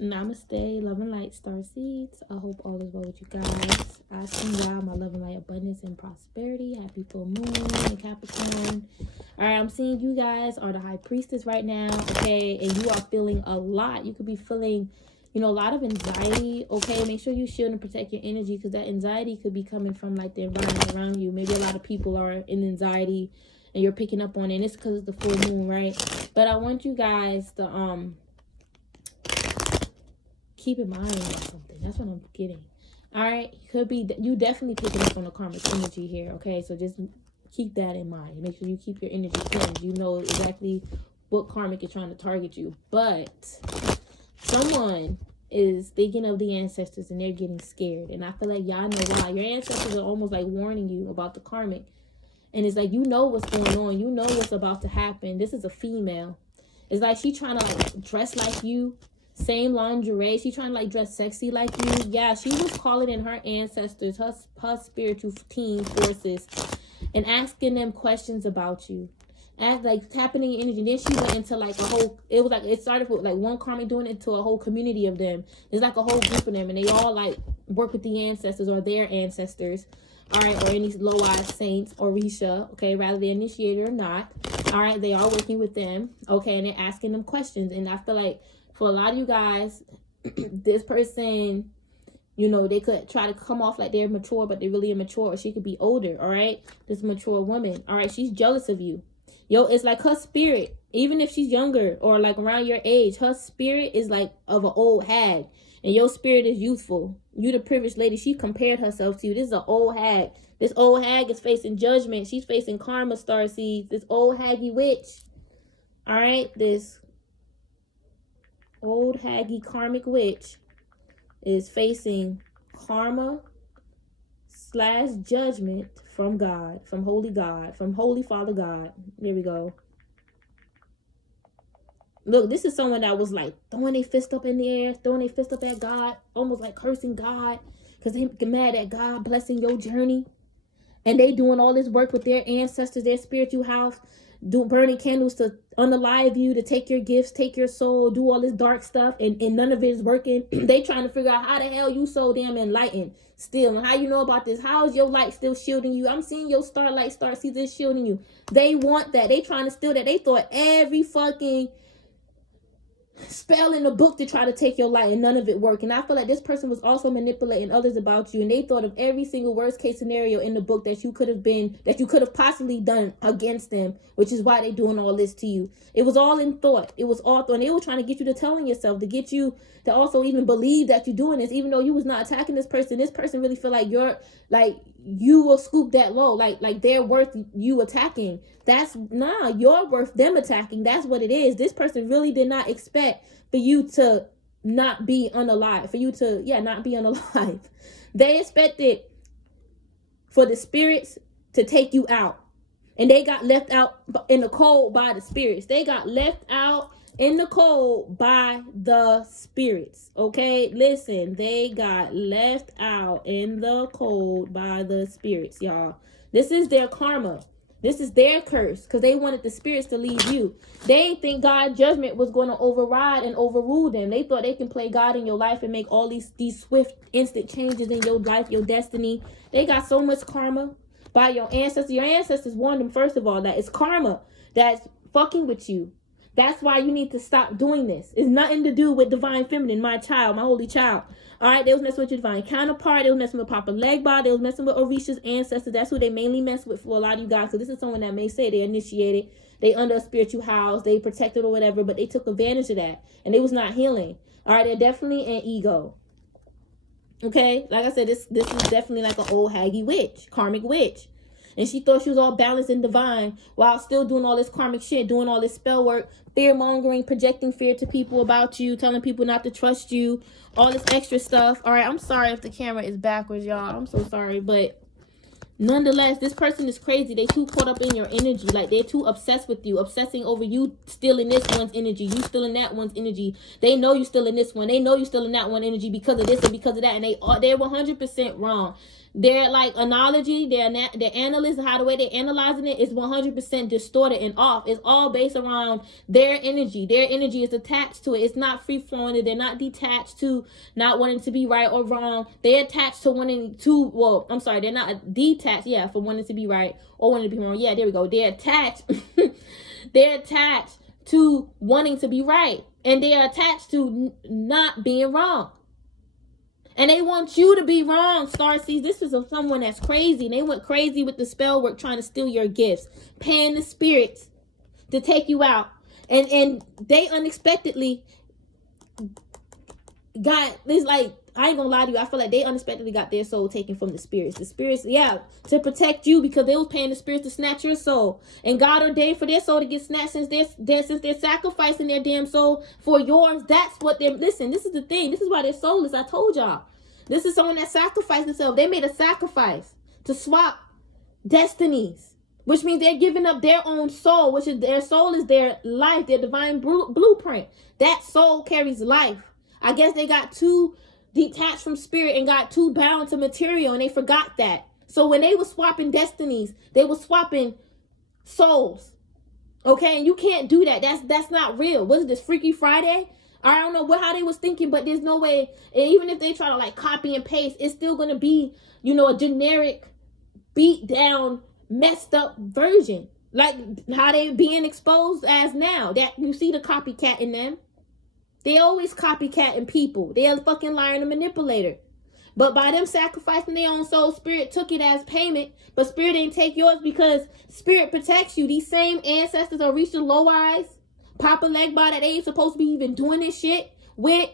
Namaste, love and light, star seeds. I hope all is well with you guys. I send y'all my love and light, abundance and prosperity. Happy full moon in Capricorn. All right, I'm seeing you guys are the high priestess right now, okay? And you are feeling a lot. You could be feeling, you know, a lot of anxiety, okay? Make sure you shield and protect your energy, because that anxiety could be coming from like the environment around you. Maybe a lot of people are in anxiety and you're picking up on it. And it's because it's the full moon, right? But I want you guys to keep in mind something. That's what I'm getting. All right, could be you definitely picking up on the karmic energy here, okay? So just keep that in mind. Make sure you keep your energy cleansed. You know exactly what karmic is trying to target you. But someone is thinking of the ancestors and they're getting scared. And I feel like y'all know why. Your ancestors are almost like warning you about the karmic. And it's like, you know what's going on. You know what's about to happen. This is a female. It's like she trying to like dress like you. Same lingerie. She trying to like dress sexy like you. Yeah, she was calling in her ancestors, her spiritual team forces, and asking them questions about you. As like tapping in your energy. Then she went into like a whole, it was like, it started with like one karmic doing it to a whole community of them. There's like a whole group of them, and they all like work with the ancestors or their ancestors. All right, or any low-eyed saints or Risha, okay, rather they initiated or not. All right, they are working with them, okay, and they're asking them questions. And I feel like for a lot of you guys, this person, you know, they could try to come off like they're mature, but they're really immature, or she could be older, all right? This mature woman, all right? She's jealous of you. Yo, it's like her spirit, even if she's younger or like around your age, her spirit is like of an old hag, and your spirit is youthful. You the privileged lady. She compared herself to you. This is an old hag. This old hag is facing judgment. She's facing karma, starseeds. This old haggy witch, all right? This old haggy karmic witch is facing karma / judgment from God, from Holy God, from Holy Father God. There we go. Look, this is someone that was like throwing their fist up in the air, throwing their fist up at God, almost like cursing God, because they get mad at God blessing your journey. And they doing all this work with their ancestors, their spiritual house, burning candles to unalive you, to take your gifts, take your soul, do all this dark stuff, and none of it is working. They trying to figure out how the hell you so damn enlightened still, and how you know about this. How is your light still shielding you? I'm seeing your starlight, star seeds is shielding you. They want that. They trying to steal that. They thought every fucking spell in the book to try to take your light, and none of it worked. And I feel like this person was also manipulating others about you, and they thought of every single worst case scenario in the book that you could have possibly done against them, which is why they doing all this to you. It was all in thought. It was all thought. And they were trying to get you to telling yourself, to get you to also even believe that you're doing this, even though you was not attacking this person. This person really feel like you will scoop that low, like they're worth you attacking. That's you're worth them attacking. That's what it is. This person really did not expect for you to not be unalive, for you to not be unalive. They expected for the spirits to take you out, and they got left out in the cold by the spirits. They got left out in the cold by the spirits. Okay, listen, they got left out in the cold by the spirits, y'all. This is their karma. This is their curse, because they wanted the spirits to leave you. They didn't think God's judgment was going to override and overrule them. They thought they can play God in your life and make all these swift, instant changes in your life, your destiny. They got so much karma by your ancestors. Your ancestors warned them, first of all, that it's karma that's fucking with you. That's why you need to stop doing this. It's nothing to do with divine feminine, my child, my holy child. All right, they was messing with your divine counterpart. They was messing with Papa Legba. They was messing with Orisha's ancestors. That's who they mainly mess with for a lot of you guys. So this is someone that may say they initiated, they under a spiritual house, they protected or whatever, but they took advantage of that. And they was not healing. All right, they're definitely an ego. Okay, like I said, this is definitely like an old haggy witch, karmic witch. And she thought she was all balanced and divine while still doing all this karmic shit, doing all this spell work, fear-mongering, projecting fear to people about you, telling people not to trust you, all this extra stuff. All right, I'm sorry if the camera is backwards, y'all. I'm so sorry, but Nonetheless, this person is crazy. They too caught up in your energy. Like, they're too obsessed with you, obsessing over you stealing this one's energy, you stealing that one's energy. They know you stealing this one. They know you stealing that one energy because of this and because of that. And they're 100% wrong. Their like analogy, their analysis, how the way they're analyzing it is 100% distorted and off. It's all based around their energy. Their energy is attached to it. It's not free flowing. They're not detached to not wanting to be right or wrong. They're attached to wanting to. Well, I'm sorry, they're not detached. Yeah, for wanting to be right or wanting to be wrong. Yeah, there we go. They're attached. They're attached to wanting to be right, and they are attached to not being wrong. And they want you to be wrong, Starseeds. This is someone that's crazy. And they went crazy with the spell work, trying to steal your gifts, paying the spirits to take you out. And they unexpectedly got this, like, I ain't gonna lie to you. I feel like they unexpectedly got their soul taken from the spirits. The spirits, yeah, to protect you, because they was paying the spirits to snatch your soul. And God ordained for their soul to get snatched since they're sacrificing their damn soul for yours. That's what they're, listen, this is the thing. This is why they're soulless. I told y'all. This is someone that sacrificed themselves. They made a sacrifice to swap destinies, which means they're giving up their own soul, which is their soul is their life, their divine blueprint. That soul carries life. I guess they got too detached from spirit and got too bound to material, and they forgot that. So when they were swapping destinies, they were swapping souls. Okay, and you can't do that. That's not real. What is this, Freaky Friday? I don't know how they was thinking, but there's no way. And even if they try to like copy and paste, it's still going to be, you know, a generic, beat down, messed up version. Like how they being exposed as now. That you see the copycat in them. They always copycatting people. They a fucking liar and a manipulator. But by them sacrificing their own soul, spirit took it as payment. But spirit didn't take yours because spirit protects you. These same ancestors are reaching low eyes. Papa leg by that they ain't supposed to be even doing this shit with,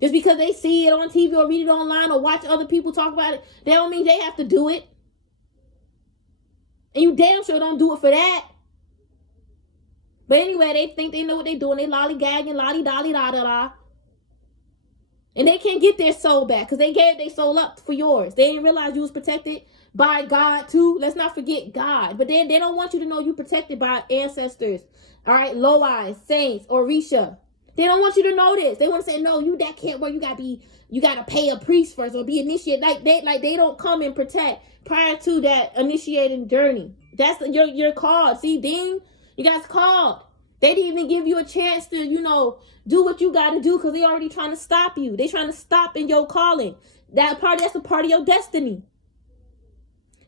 just because they see it on TV or read it online or watch other people talk about it, that don't mean they have to do it. And you damn sure don't do it for that. But anyway, they think they know what they doing. They lollygagging, lolly-dolly-da-da-da. And they can't get their soul back because they gave their soul up for yours. They didn't realize you was protected by God too. Let's not forget God. But then they don't want you to know you protected by ancestors. All right, low eyes, saints, Orisha. They don't want you to know this. They want to say, no, that can't work. You gotta pay a priest first or be initiated. Like they don't come and protect prior to that initiating journey. That's you're called. See, ding, you guys called. They didn't even give you a chance to, you know, do what you got to do because they already trying to stop you. They trying to stop in your calling. That's a part of your destiny.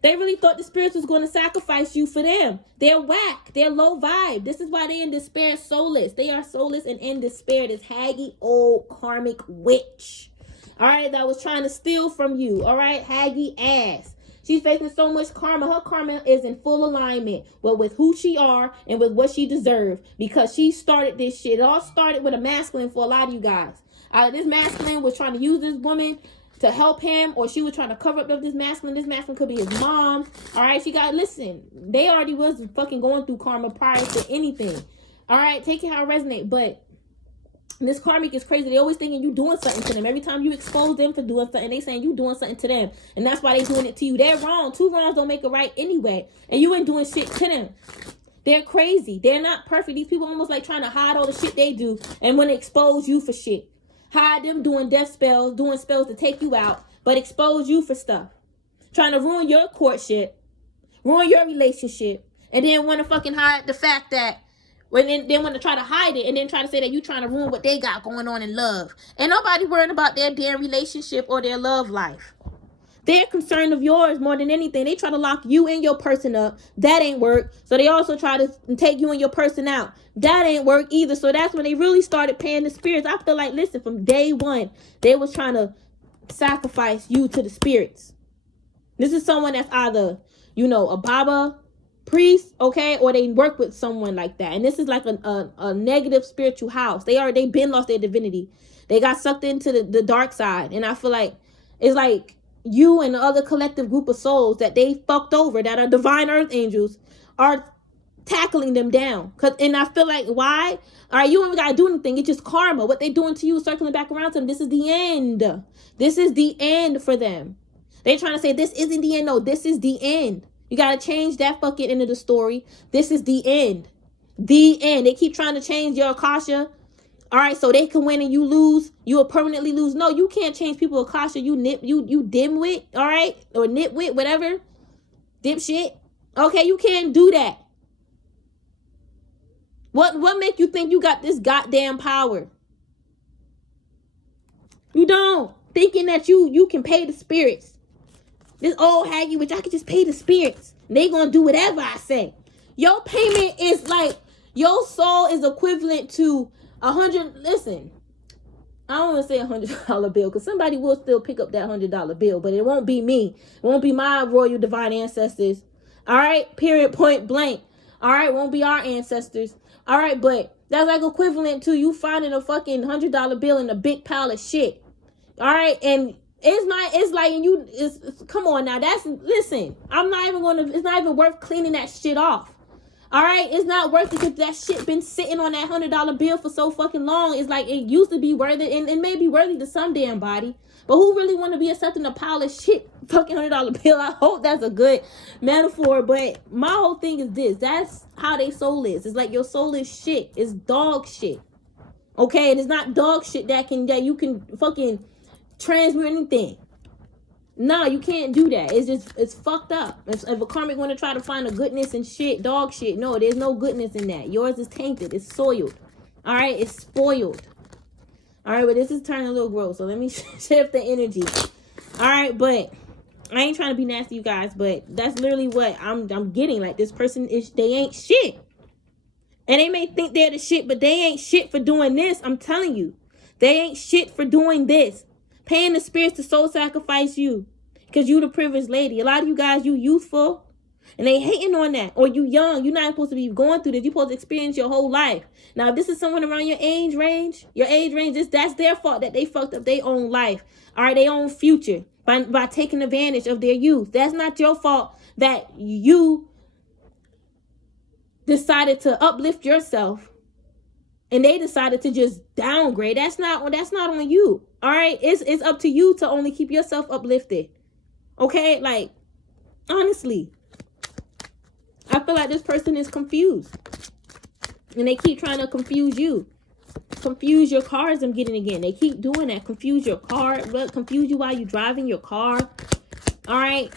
They really thought the spirits was going to sacrifice you for them. They're whack. They're low vibe. This is why they're in despair, soulless. They are soulless and in despair. This haggy old karmic witch. All right, that was trying to steal from you. All right, haggy ass. She's facing so much karma. Her karma is in full alignment with who she are and with what she deserved, because she started this shit. It all started with a masculine for a lot of you guys. This masculine was trying to use this woman to help him, or she was trying to cover up this masculine. This masculine could be his mom. All right, listen, they already was fucking going through karma prior to anything. All right, take it how it resonates. But this karmic is crazy. They always thinking you doing something to them. Every time you expose them for doing something, they saying you doing something to them. And that's why they doing it to you. They're wrong. Two wrongs don't make a right anyway. And you ain't doing shit to them. They're crazy. They're not perfect. These people almost like trying to hide all the shit they do and want to expose you for shit. Hide them doing death spells, doing spells to take you out, but expose you for stuff. Trying to ruin your courtship, ruin your relationship, and then want to fucking hide the fact that when they want to try to hide it and then try to say that you trying to ruin what they got going on in love. Ain't nobody worrying about their damn relationship or their love life. They're concerned of yours more than anything. They try to lock you and your person up. That ain't work. So they also try to take you and your person out. That ain't work either. So that's when they really started paying the spirits. I feel like, listen, from day one, they was trying to sacrifice you to the spirits. This is someone that's either, you know, a Baba priest, okay, or they work with someone like that. And this is like a negative spiritual house. They been lost their divinity. They got sucked into the dark side. And I feel like it's like you and the other collective group of souls that they fucked over, that are divine earth angels, are tackling them down. And I feel like, why? All right, you ain't got to do anything. It's just karma. What they doing to you, circling back around to them. This is the end. This is the end for them. They trying to say this isn't the end. No, this is the end. You got to change that fucking end of the story. This is the end. The end. They keep trying to change your Akasha. All right, so they can win and you lose. You will permanently lose. No, you can't change people Akasha. You dimwit, all right? Or nitwit, whatever. Dipshit. Okay, you can't do that. What make you think you got this goddamn power? You don't. Thinking that you can pay the spirits. This old haggy, which I could just pay the spirits. They gonna do whatever I say. Your payment is like, your soul is equivalent to 100. Listen, I don't want to say $100 bill, because somebody will still pick up that $100 bill, but it won't be me. It won't be my royal divine ancestors. All right, period, point blank. All right, won't be our ancestors. All right, but that's like equivalent to you finding a fucking $100 bill in a big pile of shit. All right, and it's like, and it's come on now. Listen, it's not even worth cleaning that shit off. All right, it's not worth it if that shit been sitting on that $100 bill for so fucking long. It's like it used to be worthy, and it may be worthy to some damn body. But who really want to be accepting a pile of shit fucking $100 bill? I hope that's a good metaphor. But my whole thing is this. That's how they soul is. It's like your soul is shit. It's dog shit. Okay, and it's not dog shit that you can fucking transmute anything. No, you can't do that. It's fucked up. If a karmic want to try to find a goodness in shit, dog shit, no, there's no goodness in that. Yours is tainted. It's soiled. All right, it's spoiled. All right, but this is turning a little gross, so let me shift the energy. All right, but I ain't trying to be nasty, you guys, but that's literally what I'm getting. Like, this person they ain't shit. And they may think they're the shit, but they ain't shit for doing this. I'm telling you. They ain't shit for doing this. Paying the spirits to soul sacrifice you. Because you the privileged lady. A lot of you guys, you youthful. And they hating on that. Or you young. You're not supposed to be going through this. You're supposed to experience your whole life. Now, if this is someone around your age range, that's their fault that they fucked up their own life. All right, their own future. By taking advantage of their youth. That's not your fault that you decided to uplift yourself. And they decided to just downgrade. That's not on you. All right, it's up to you to only keep yourself uplifted. Okay, like, honestly, I feel like this person is confused. And they keep trying to confuse you. Confuse your cars, I'm getting again. They keep doing that. Confuse your car. Confuse you while you're driving your car. All right.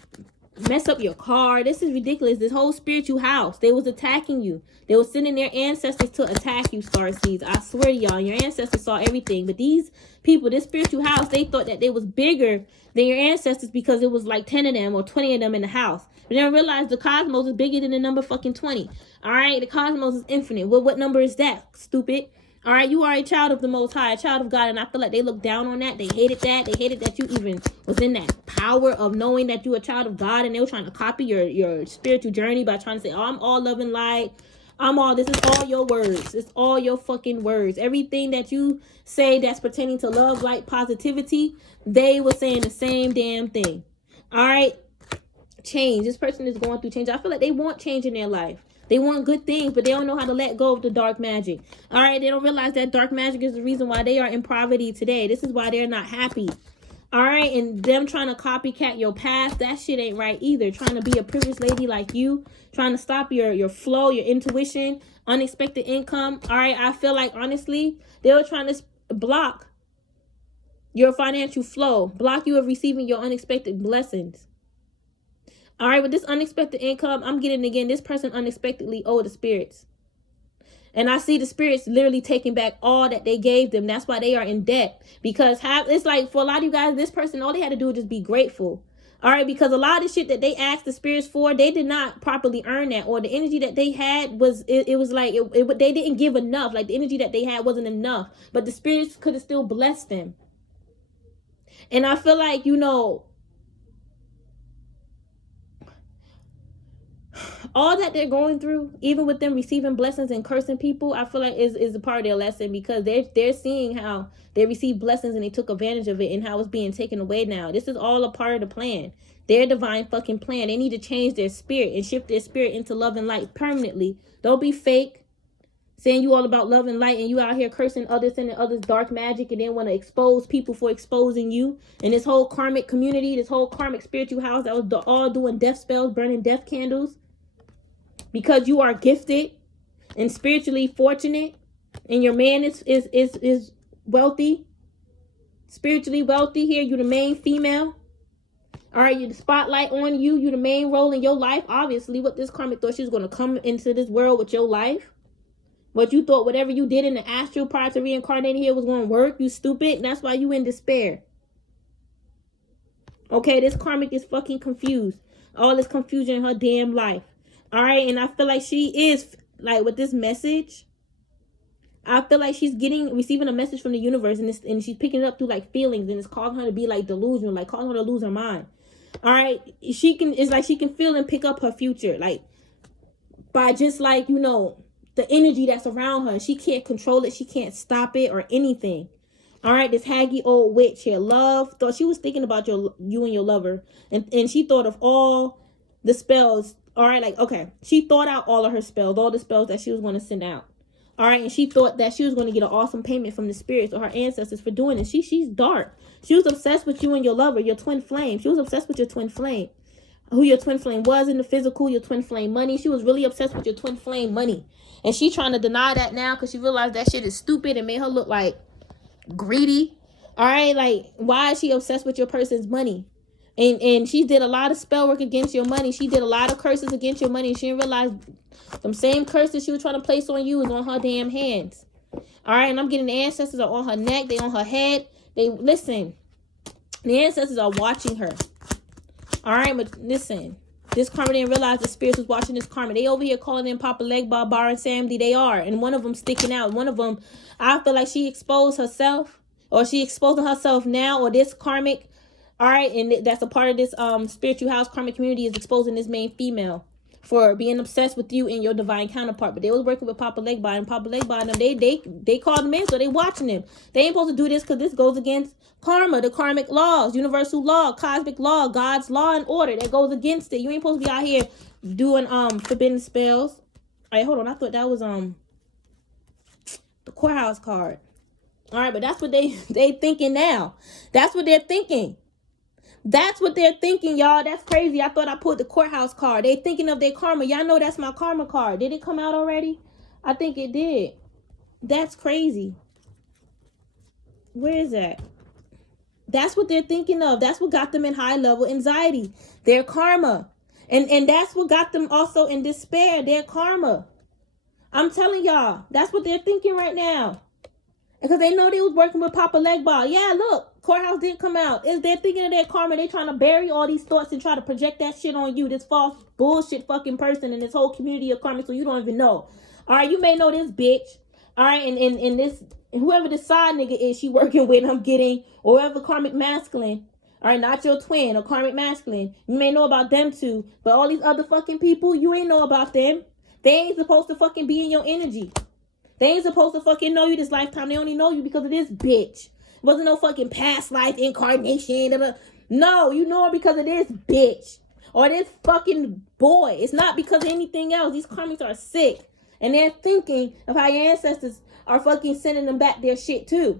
Mess up your car. This is ridiculous. This whole spiritual house. They was attacking you. They was sending their ancestors to attack you, starseeds. I swear to y'all, your ancestors saw everything. But these people, this spiritual house, they thought that they was bigger than your ancestors because it was like 10 of them or 20 of them in the house. But then realized the cosmos is bigger than the number fucking 20. All right, the cosmos is infinite. Well, what number is that, stupid? All right, you are a child of the Most High, a child of God, and I feel like they look down on that. They hated that. They hated that you even was in that power of knowing that you a child of God, and they were trying to copy your spiritual journey by trying to say, oh, I'm all love and light. This is all your words. It's all your fucking words. Everything that you say that's pertaining to love, light, positivity, they were saying the same damn thing. All right, change. This person is going through change. I feel like they want change in their life. They want good things, but they don't know how to let go of the dark magic. All right, they don't realize that dark magic is the reason why they are in poverty today. This is why they're not happy. All right, and them trying to copycat your past, that shit ain't right either. Trying to be a privileged lady like you, trying to stop your flow, your intuition, unexpected income. All right, I feel like, honestly, they were trying to block your financial flow, block you of receiving your unexpected blessings. All right, with this unexpected income, I'm getting again, this person unexpectedly owed the spirits. And I see the spirits literally taking back all that they gave them. That's why they are in debt. Because it's like for a lot of you guys, this person, all they had to do was just be grateful. All right, because a lot of shit that they asked the spirits for, they did not properly earn that. Or the energy that they had was, it was like, they didn't give enough. Like the energy that they had wasn't enough. But the spirits could have still blessed them. And I feel like, you know, all that they're going through, even with them receiving blessings and cursing people, I feel like is a part of their lesson, because they're seeing how they received blessings and they took advantage of it and how it's being taken away now. This is all a part of the plan. Their divine fucking plan. They need to change their spirit and shift their spirit into love and light permanently. Don't be fake. saying you all about love and light, and you out here cursing others, sending others dark magic, and then want to expose people for exposing you. And this whole karmic community, this whole karmic spiritual house that was all doing death spells, burning death candles, because you are gifted and spiritually fortunate, and your man is wealthy, spiritually wealthy. Here, you the main female. All right, you the spotlight on you. You the main role in your life. Obviously, what this karmic thought she was going to come into this world with your life. What you thought whatever you did in the astral prior to reincarnating here was going to work. You stupid. And that's why you in despair. Okay, this karmic is fucking confused. All this confusion in her damn life. All right, and I feel like she is, like, with this message, I feel like she's receiving a message from the universe, and she's picking it up through, like, feelings, and it's causing her to be, like, delusional, like, causing her to lose her mind. All right, it's like she can feel and pick up her future, like, by just, like, you know, the energy that's around her. She can't control it. She can't stop it or anything. All right, this haggy old witch here, love, thought she was thinking about you and your lover, and she thought of all the spells. All right, like, okay, she thought out all of her spells, all the spells that she was going to send out. All right, and she thought that she was going to get an awesome payment from the spirits or her ancestors for doing it. She's dark. She was obsessed with you and your lover, your twin flame. She was obsessed with your twin flame. Who your twin flame was in the physical, your twin flame money. She was really obsessed with your twin flame money. And she trying to deny that now because she realized that shit is stupid and made her look like greedy. All right, like, why is she obsessed with your person's money? And she did a lot of spell work against your money. She did a lot of curses against your money. She didn't realize them same curses she was trying to place on you is on her damn hands. All right, and I'm getting the ancestors are on her neck. They on her head. They, listen, the ancestors are watching her. All right, but listen, this karma didn't realize the spirits was watching this karma. They over here calling in Papa Legba, Bar, and Samdi. They are, and one of them sticking out. One of them, I feel like she exposed herself, or she exposing herself now, or this karmic. All right, and that's a part of this spiritual house karmic community is exposing this main female for being obsessed with you and your divine counterpart. But they was working with Papa Legba, and Papa Legba and them, they called them in, so they watching them. They ain't supposed to do this because this goes against karma, the karmic laws, universal law, cosmic law, God's law and order. That goes against it. You ain't supposed to be out here doing forbidden spells. All right, hold on. I thought that was the courthouse card. All right, but that's what they thinking now. That's what they're thinking. That's what they're thinking, y'all. That's crazy. I thought I put the courthouse card. They thinking of their karma. Y'all know that's my karma card. Did it come out already? I think it did. That's crazy. Where is that? That's what they're thinking of. That's what got them in high level anxiety. Their karma. And that's what got them also in despair. Their karma. I'm telling y'all. That's what they're thinking right now. Because they know they was working with Papa Legba. Yeah, look, courthouse didn't come out. They're thinking of their karma. They trying to bury all these thoughts and try to project that shit on you, this false bullshit fucking person and this whole community of karma, so you don't even know. All right, you may know this bitch. All right, and this, whoever the side nigga is she working with, I'm getting, or whoever karmic masculine. All right, not your twin or karmic masculine. You may know about them too, but all these other fucking people, you ain't know about them. They ain't supposed to fucking be in your energy. They ain't supposed to fucking know you this lifetime. They only know you because of this bitch. It wasn't no fucking past life incarnation. No, you know her because of this bitch. Or this fucking boy. It's not because of anything else. These karmics are sick. And they're thinking of how your ancestors are fucking sending them back their shit too.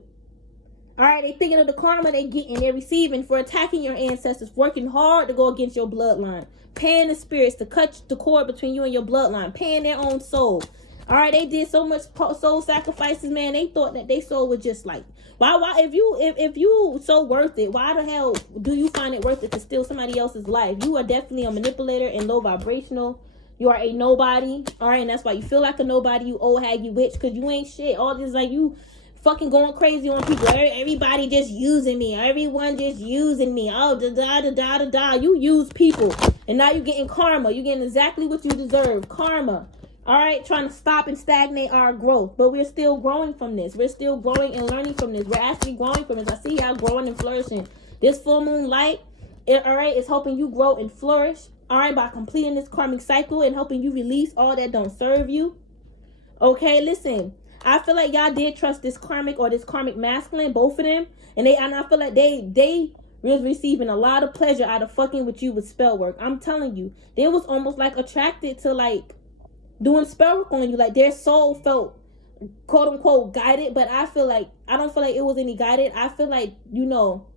Alright, they thinking of the karma they getting, they're receiving for attacking your ancestors, working hard to go against your bloodline. Paying the spirits to cut the cord between you and your bloodline. Paying their own soul. All right, they did so much soul sacrifices, man. They thought that their soul was just like, why if you so worth it, why the hell do you find it worth it to steal somebody else's life? You are definitely a manipulator and low vibrational. You are a nobody. All right, and that's why you feel like a nobody, you old haggy witch, because you ain't shit. All this, like, you fucking going crazy on people. Everybody just using me. Everyone just using me. Oh, da. You use people. And now you getting karma. You getting exactly what you deserve. Karma. All right, trying to stop and stagnate our growth. But we're still growing from this. We're still growing and learning from this. We're actually growing from this. I see y'all growing and flourishing. This full moon light, all right, is helping you grow and flourish. All right, by completing this karmic cycle and helping you release all that don't serve you. Okay, listen. I feel like y'all did trust this karmic or this karmic masculine, both of them. And I feel like they was receiving a lot of pleasure out of fucking with you with spell work. I'm telling you. They was almost like attracted to like doing spell work on you. Like their soul felt quote unquote guided, but I don't feel like it was any guided. I feel like, you know,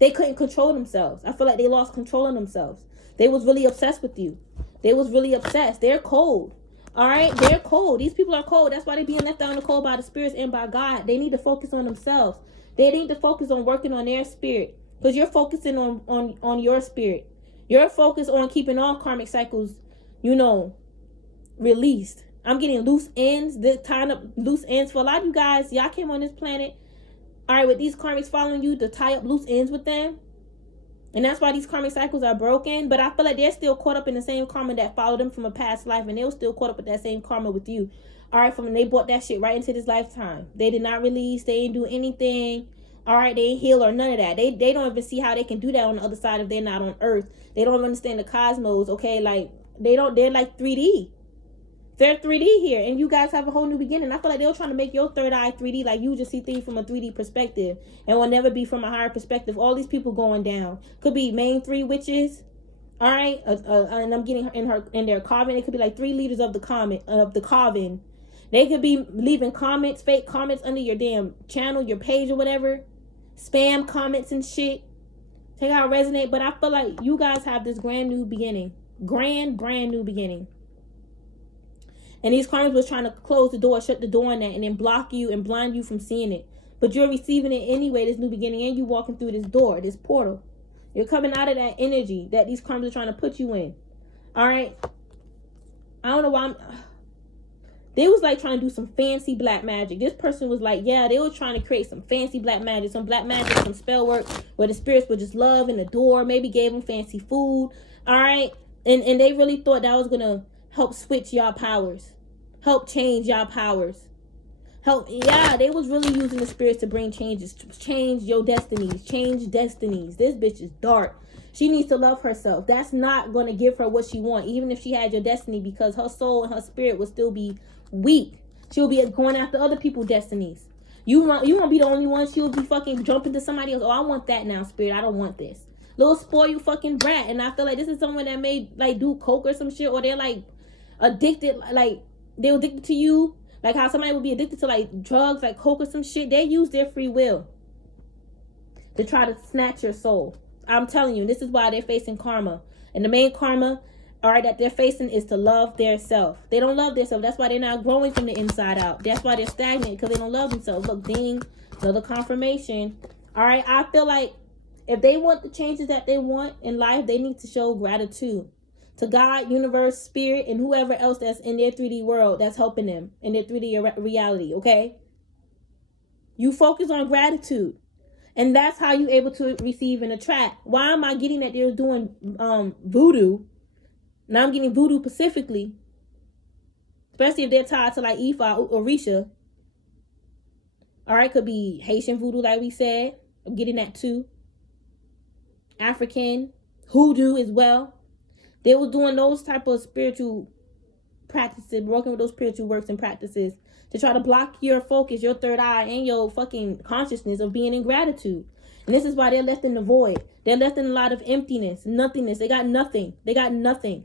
they couldn't control themselves. I feel like they lost control of themselves. They was really obsessed with you. They was really obsessed. They're cold. All right, they're cold. These people are cold. That's why they're being left out in the cold by the spirits and by God. They need to focus on themselves. They need to focus on working on their spirit, because you're focusing on your spirit. You're focused on keeping all karmic cycles, you know, released. I'm getting loose ends, tying up loose ends for a lot of you guys. Y'all came on this planet, all right, with these karmics following you to tie up loose ends with them. And that's why these karmic cycles are broken. But I feel like they're still caught up in the same karma that followed them from a past life. And they were still caught up with that same karma with you. All right, from when they brought that shit right into this lifetime. They did not release. They didn't do anything. All right, they ain't heal or none of that. They don't even see how they can do that on the other side if they're not on Earth. They don't understand the cosmos, okay? Like, they're like 3D. They're 3D here, and you guys have a whole new beginning. I feel like they were trying to make your third eye 3D, like you just see things from a 3D perspective, and will never be from a higher perspective. All these people going down could be main 3 witches, all right. And I'm getting in their coven. It could be like 3 leaders of the coven. They could be leaving comments, fake comments under your damn channel, your page or whatever, spam comments and shit. Take how it resonate. But I feel like you guys have this brand new beginning, brand new beginning. And these karmas was trying to close the door, shut the door on that, and then block you and blind you from seeing it. But you're receiving it anyway, this new beginning, and you walking through this door, this portal. You're coming out of that energy that these karmas are trying to put you in. All right? I don't know why they was like trying to do some fancy black magic. This person was like, yeah, they were trying to create some fancy black magic, some spell work where the spirits would just love and adore, maybe gave them fancy food. All right? And they really thought that was going to help switch y'all powers, help change y'all powers, they was really using the spirits to bring changes, change your destinies, change destinies. This bitch is dark. She needs to love herself. That's not going to give her what she want, even if she had your destiny, because her soul and her spirit will still be weak. She'll be going after other people's destinies. You won't be the only one. She'll be fucking jumping to somebody else. Oh, I want that now, spirit. I don't want this. Little spoiled fucking brat. And I feel like this is someone that may like do coke or some shit, or they're like addicted, like they're addicted to you, like how somebody would be addicted to like drugs, like coke or some shit. They use their free will to try to snatch your soul. I'm telling you, this is why they're facing karma. And the main karma, all right, that they're facing is to love their self. They don't love their self. That's why they're not growing from the inside out. That's why they're stagnant, because they don't love themselves. Look, ding, another confirmation. All right, I feel like if they want the changes that they want in life, they need to show gratitude to God, universe, spirit, and whoever else that's in their 3D world that's helping them in their 3D reality, okay? You focus on gratitude. And that's how you're able to receive and attract. Why am I getting that they're doing voodoo? Now I'm getting voodoo specifically. Especially if they're tied to like Ifa or Orisha. All right, could be Haitian voodoo like we said. I'm getting that too. African, hoodoo as well. They were doing those type of spiritual practices, working with those spiritual works and practices to try to block your focus, your third eye, and your fucking consciousness of being in gratitude. And this is why they're left in the void. They're left in a lot of emptiness, nothingness. They got nothing. They got nothing.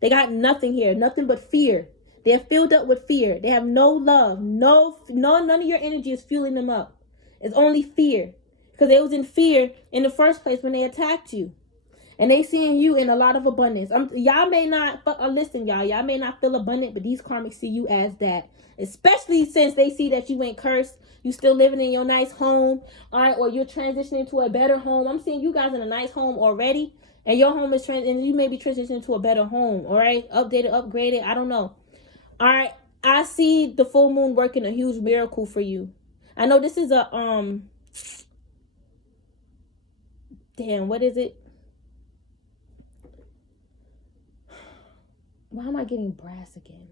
They got nothing here. Nothing but fear. They're filled up with fear. They have no love. None of your energy is fueling them up. It's only fear. Because they was in fear in the first place when they attacked you. And they seeing you in a lot of abundance. Y'all may not, listen, y'all may not feel abundant, but these karmics see you as that. Especially since they see that you ain't cursed. You still living in your nice home, all right, or you're transitioning to a better home. I'm seeing you guys in a nice home already, and your home is and you may be transitioning to a better home, all right, updated, upgraded, I don't know. All right, I see the full moon working a huge miracle for you. I know this is a damn, what is it? Why am I getting brass again?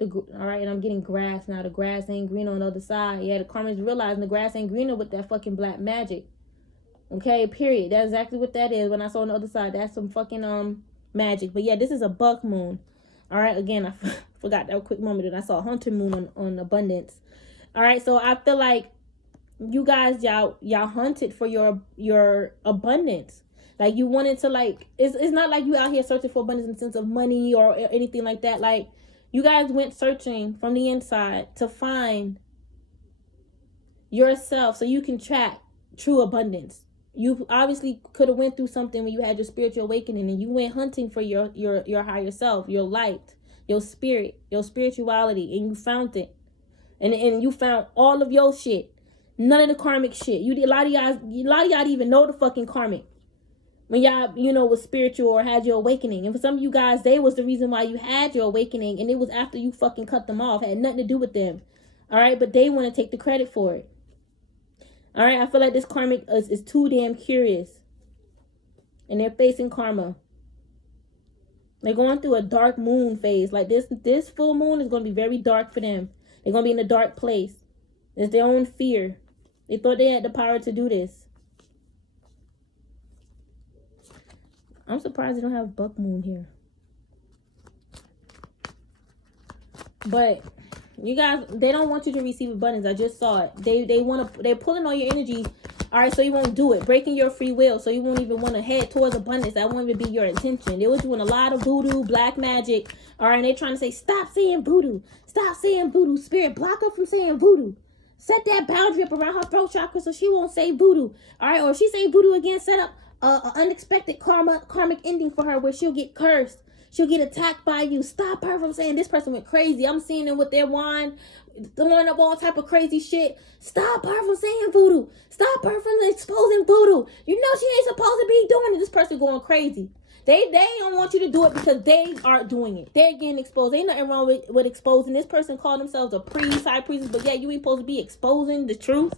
All right, and I'm getting grass now. The grass ain't green on the other side. Yeah, the karmics realizing the grass ain't greener with that fucking black magic. Okay, period. That's exactly what that is. When I saw on the other side, that's some fucking magic. But yeah, this is a buck moon. All right, again, I forgot that quick moment that I saw a hunter moon on abundance. All right, so I feel like you guys, y'all hunted for your abundance. Like you wanted to, like, it's not like you out here searching for abundance in the sense of money or anything like that. Like, You guys went searching from the inside to find yourself so you can track true abundance. You obviously could have went through something when you had your spiritual awakening, and you went hunting for your higher self, your light, your spirit, your spirituality, and you found it. And you found all of your shit. None of the karmic shit. A lot of y'all didn't even know the fucking karmic when y'all, was spiritual or had your awakening. And for some of you guys, they was the reason why you had your awakening, and it was after you fucking cut them off. It had nothing to do with them. All right, but they want to take the credit for it. All right, I feel like this karmic is too damn curious, and they're facing karma. They're going through a dark moon phase. Like this full moon is going to be very dark for them. They're going to be in a dark place. It's their own fear. They thought they had the power to do this. I'm surprised they don't have buck moon here. But you guys, they don't want you to receive abundance. I just saw it. They're pulling all your energy. All right, so you won't do it. Breaking your free will, so you won't even want to head towards abundance. That won't even be your intention. They were doing a lot of voodoo, black magic. All right, and they're trying to say, stop saying voodoo. Stop saying voodoo. Spirit, block her from saying voodoo. Set that boundary up around her throat chakra so she won't say voodoo. All right, or if she say voodoo again, set up an unexpected karmic ending for her where she'll get cursed. She'll get attacked by you. Stop her from saying this person went crazy. I'm seeing them with their wine, throwing up all type of crazy shit. Stop her from saying voodoo. Stop her from exposing voodoo. You know she ain't supposed to be doing it. This person going crazy. They don't want you to do it because they aren't doing it. They're getting exposed. Ain't nothing wrong with exposing. This person called themselves a priest, high priest, but yeah, you ain't supposed to be exposing the truth.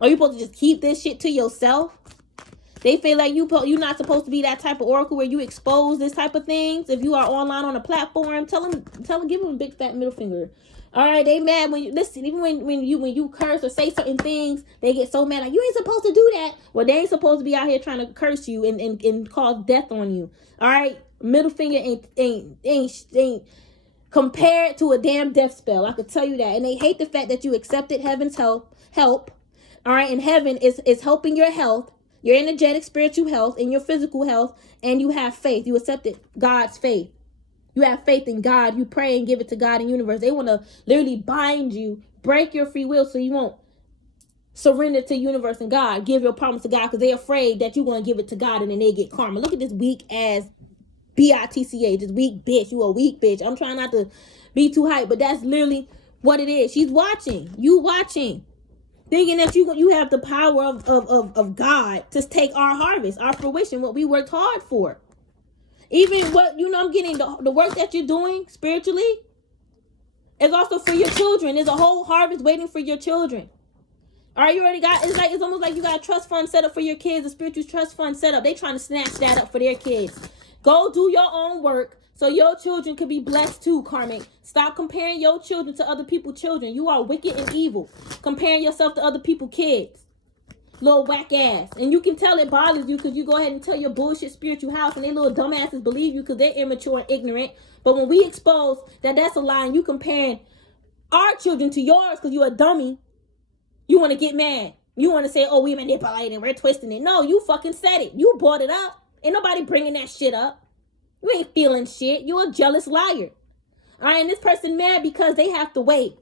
Or you supposed to just keep this shit to yourself? They feel like you're not supposed to be that type of oracle where you expose this type of things. If you are online on a platform, give them a big fat middle finger. All right, they mad when you listen. Even when you curse or say certain things, they get so mad. Like, you ain't supposed to do that. Well, they ain't supposed to be out here trying to curse you and cause death on you. All right, middle finger ain't compared to a damn death spell. I could tell you that. And they hate the fact that you accepted heaven's help. All right, and heaven is helping your health, your energetic spiritual health, and your physical health, and you have faith. You accepted God's faith. You have faith in God. You pray and give it to God and universe. They want to literally bind you, break your free will so you won't surrender to universe and God. Give your promise to God because they're afraid that you're going to give it to God and then they get karma. Look at this weak ass bitch, this weak bitch. You a weak bitch. I'm trying not to be too hype, but that's literally what it is. She's watching. You watching. Thinking that you have the power of God to take our harvest, our fruition, what we worked hard for. Even what, I'm getting the work that you're doing spiritually is also for your children. There's a whole harvest waiting for your children. All right, you already got, it's almost like you got a trust fund set up for your kids, a spiritual trust fund set up. They trying to snatch that up for their kids. Go do your own work so your children can be blessed too, karmic. Stop comparing your children to other people's children. You are wicked and evil. Comparing yourself to other people's kids. Little whack ass. And you can tell it bothers you because you go ahead and tell your bullshit spiritual house and they little dumbasses believe you because they're immature and ignorant. But when we expose that that's a lie and you comparing our children to yours because you're a dummy, you want to get mad. You want to say, oh, we manipulating, we're twisting it. No, you fucking said it. You brought it up. Ain't nobody bringing that shit up. You ain't feeling shit. You're a jealous liar. All right, and this person mad because they have to wait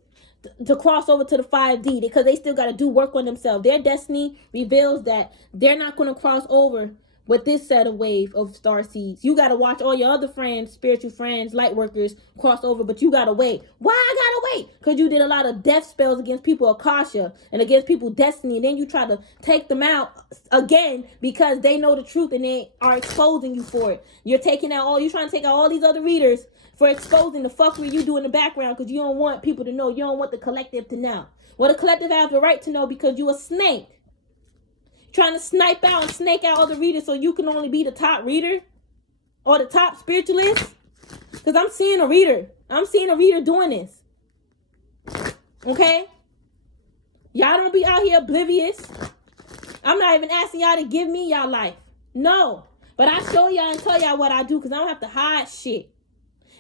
to cross over to the 5D because they still got to do work on themselves. Their destiny reveals that they're not going to cross over with this set of wave of star seeds. You got to watch all your other friends, spiritual friends, light workers cross over, but you got to wait. Why I got to wait? Because you did a lot of death spells against people, Akasha, and against people's destiny, and then you try to take them out again because they know the truth and they are exposing you for it. You're trying to take out all these other readers for exposing the fuckery you do in the background because you don't want people to know. You don't want the collective to know. Well, the collective has the right to know because you're a snake. Trying to snipe out and snake out other readers so you can only be the top reader or the top spiritualist. Because I'm seeing a reader. I'm seeing a reader doing this. Okay? Y'all don't be out here oblivious. I'm not even asking y'all to give me y'all life. No. But I show y'all and tell y'all what I do because I don't have to hide shit.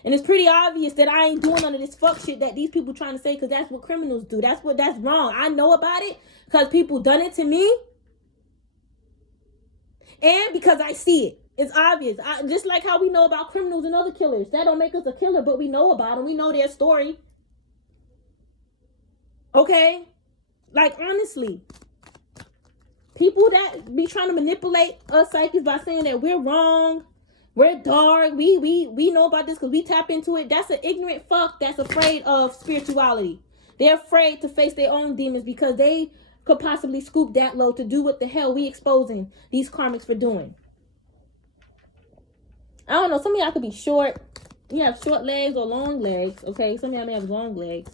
And it's pretty obvious that I ain't doing none of this fuck shit that these people trying to say because that's what criminals do. That's wrong. I know about it because people done it to me. And because I see it. It's obvious. Just like how we know about criminals and other killers. That don't make us a killer, but we know about them. We know their story. Okay? Like, honestly. People that be trying to manipulate us psychics by saying that we're wrong, we're dark, we know about this because we tap into it. That's an ignorant fuck that's afraid of spirituality. They're afraid to face their own demons because they could possibly scoop that low to do what the hell we exposing these karmics for doing. I don't know. Some of y'all could be short. You have short legs or long legs. Okay, some of y'all may have long legs.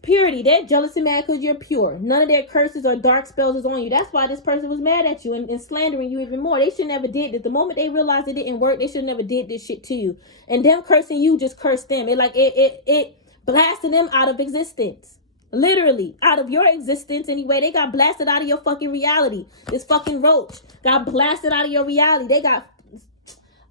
Purity. They're jealous and mad because you're pure. None of their curses or dark spells is on you. That's why this person was mad at you and slandering you even more. They should never did this. The moment they realized it didn't work, they should never did this shit to you. And them cursing you just cursed them. It blasted them out of existence. Literally out of your existence anyway. They got blasted out of your fucking reality. This fucking roach got blasted out of your reality. They got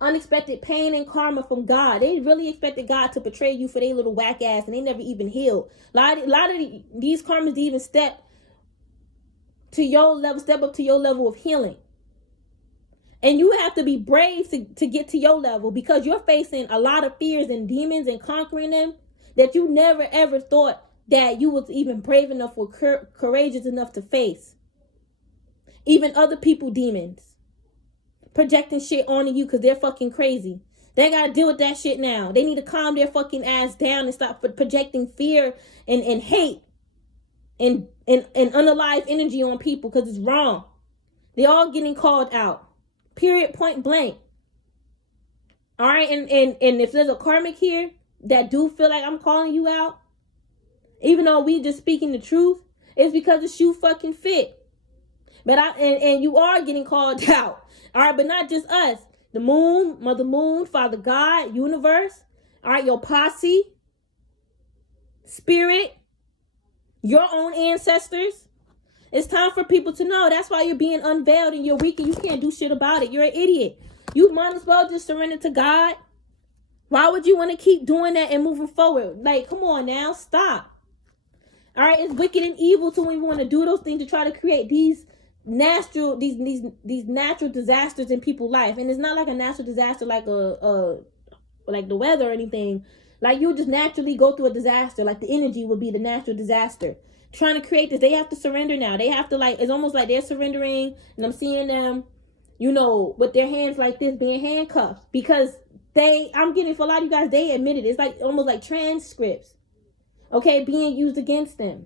unexpected pain and karma from God. They really expected God to portray you for their little whack ass, and they never even healed. A lot of these karmas even step up to your level of healing. And you have to be brave to get to your level, because you're facing a lot of fears and demons and conquering them that you never ever thought that you was even brave enough or courageous enough to face. Even other people demons projecting shit onto you because they're fucking crazy. They gotta deal with that shit now. They need to calm their fucking ass down and stop projecting fear and hate and unalive energy on people, because it's wrong. They're all getting called out. Period, point blank. All right, and if there's a karmic here that do feel like I'm calling you out, even though we just speaking the truth, it's because the shoe fucking fit. But and you are getting called out. All right, but not just us. The moon, Mother Moon, Father God, universe. All right, your posse, spirit, your own ancestors. It's time for people to know. That's why you're being unveiled and you're weak and you can't do shit about it. You're an idiot. You might as well just surrender to God. Why would you want to keep doing that and moving forward? Like, come on now, stop. All right, it's wicked and evil to even want to do those things to try to create these natural disasters in people's life. And it's not like a natural disaster like like the weather or anything. Like, you just naturally go through a disaster. Like, the energy would be the natural disaster. Trying to create this, they have to surrender now. They have to, like, it's almost like they're surrendering, and I'm seeing them, you know, with their hands like this, being handcuffed, because I'm getting, for a lot of you guys, they admitted it's like almost like transcripts, okay, being used against them.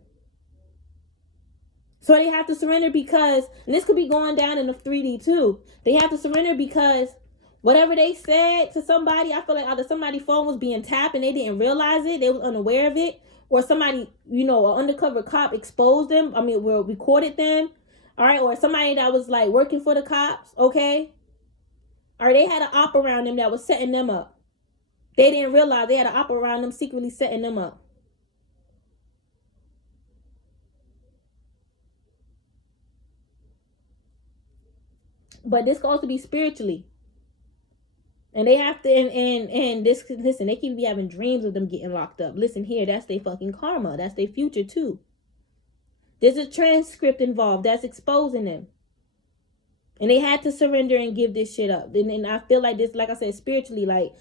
So they have to surrender because, and this could be going down in the 3D too. They have to surrender because whatever they said to somebody, I feel like either somebody's phone was being tapped and they didn't realize it, they was unaware of it, or somebody, you know, an undercover cop exposed them. Recorded them. All right, or somebody that was like working for the cops, okay? Or they had an op around them that was setting them up. They didn't realize they had an op around them secretly setting them up. But this can also be spiritually. And they have to, and this, listen, they keep be having dreams of them getting locked up. Listen here, that's their fucking karma. That's their future too. There's a transcript involved that's exposing them. And they had to surrender and give this shit up. And I feel like this, like I said, spiritually, like,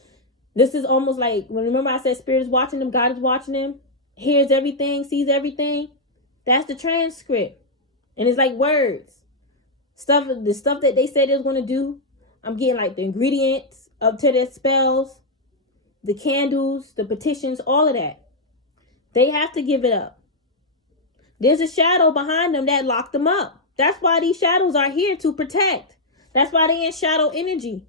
this is almost like, remember I said spirit is watching them, God is watching them, hears everything, sees everything. That's the transcript. And it's like words. The stuff that they said they was going to do, I'm getting like the ingredients up to their spells, the candles, the petitions, all of that. They have to give it up. There's a shadow behind them that locked them up. That's why these shadows are here, to protect. That's why they in shadow energy.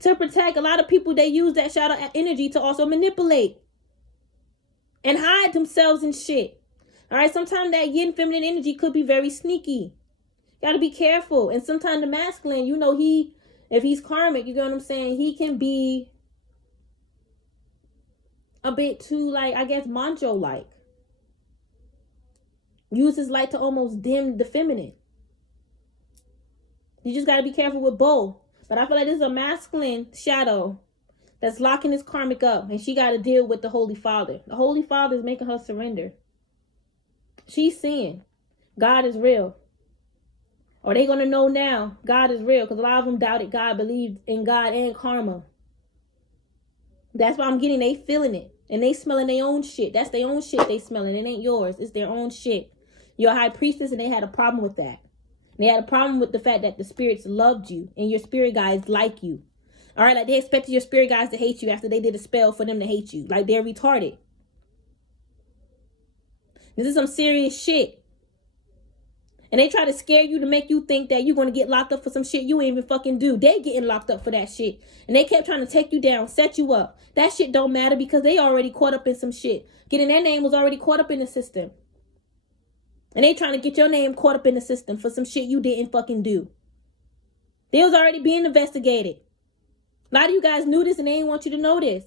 To protect. A lot of people, they use that shadow energy to also manipulate and hide themselves and shit. All right, sometimes that yin feminine energy could be very sneaky. Got to be careful. And sometimes the masculine, you know, if he's karmic, you know what I'm saying, he can be a bit too, like, I guess, macho-like. Use his light to almost dim the feminine. You just got to be careful with both. But I feel like this is a masculine shadow that's locking his karmic up. And she got to deal with the Holy Father. The Holy Father is making her surrender. She's seeing God is real. Or they going to know now God is real, because a lot of them doubted God, believed in God and karma. That's why I'm getting, they feeling it. And they smelling their own shit. That's their own shit they smelling. It ain't yours. It's their own shit. You're a high priestess, and they had a problem with that. They had a problem with the fact that the spirits loved you and your spirit guides like you. All right, like they expected your spirit guides to hate you after they did a spell for them to hate you. Like they're retarded. This is some serious shit. And they try to scare you to make you think that you're going to get locked up for some shit you ain't even fucking do. They getting locked up for that shit. And they kept trying to take you down, set you up. That shit don't matter because they already caught up in some shit. Getting their name was already caught up in the system. And they trying to get your name caught up in the system for some shit you didn't fucking do. They was already being investigated. A lot of you guys knew this and they didn't want you to know this.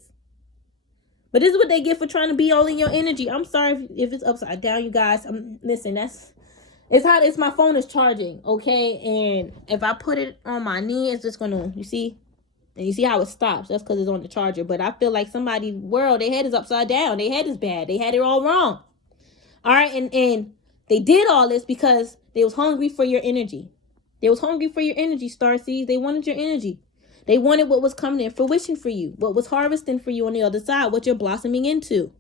But this is what they get for trying to be all in your energy. I'm sorry if it's upside down, you guys. Listen, it's how my phone is charging, okay? And if I put it on my knee, it's just gonna, you see? And you see how it stops. That's because it's on the charger. But I feel like somebody's world, their head is upside down. Their head is bad. They had it all wrong. All right, and they did all this because they was hungry for your energy. They was hungry for your energy, Starseeds. They wanted your energy. They wanted what was coming in fruition for you, what was harvesting for you on the other side, what you're blossoming into.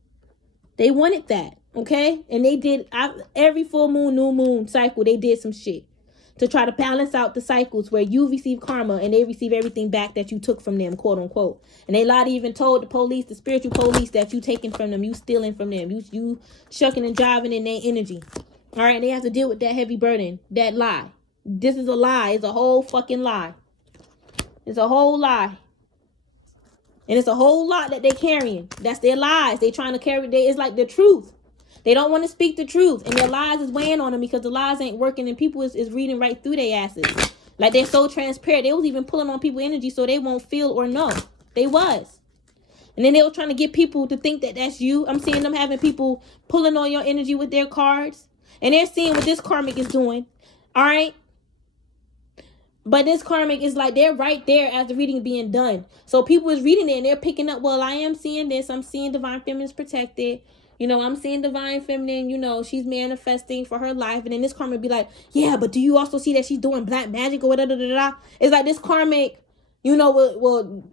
They wanted that, okay? And they did, every full moon, new moon cycle, they did some shit to try to balance out the cycles where you receive karma and they receive everything back that you took from them, quote unquote. And they lied, even told the police, the spiritual police, that you taking from them, you stealing from them, you shucking and jiving in their energy. All right, and they have to deal with that heavy burden, that lie. This is a lie. It's a whole fucking lie. It's a whole lie. And it's a whole lot that they're carrying. That's their lies. They trying to carry, it's like the truth. They don't want to speak the truth. And their lies is weighing on them because the lies ain't working and people is reading right through their asses. Like they're so transparent. They was even pulling on people's energy so they won't feel or know. They was. And then they were trying to get people to think that that's you. I'm seeing them having people pulling on your energy with their cards. And they're seeing what this karmic is doing. All right. But this karmic is like they're right there as the reading being done. So people is reading it and they're picking up, well, I am seeing this. I'm seeing divine feminine's protected. You know, I'm seeing divine feminine, you know, she's manifesting for her life. And then this karmic be like, yeah, but do you also see that she's doing black magic or whatever? It's like this karmic, you know, well,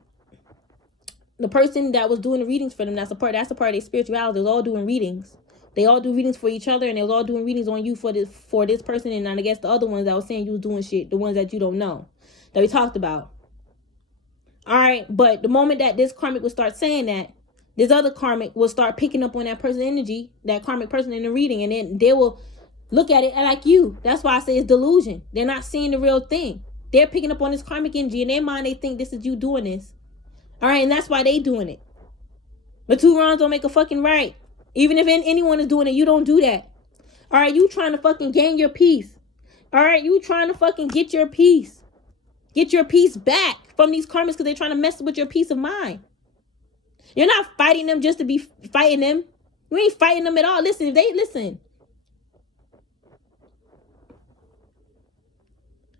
the person that was doing the readings for them, that's a part of their spirituality. They was all doing readings. They all do readings for each other, and they was all doing readings on you for this person. And I guess the other ones that was saying you was doing shit, the ones that you don't know, that we talked about. All right, but the moment that this karmic would start saying that, this other karmic will start picking up on that person's energy, that karmic person in the reading, and then they will look at it like you. That's why I say it's delusion. They're not seeing the real thing. They're picking up on this karmic energy. In their mind, they think this is you doing this. All right, and that's why they doing it. But two wrongs don't make a fucking right. Even if anyone is doing it, you don't do that. All right, you trying to fucking gain your peace. All right, you trying to fucking get your peace. Get your peace back from these karmics because they're trying to mess with your peace of mind. You're not fighting them just to be fighting them. You ain't fighting them at all. Listen,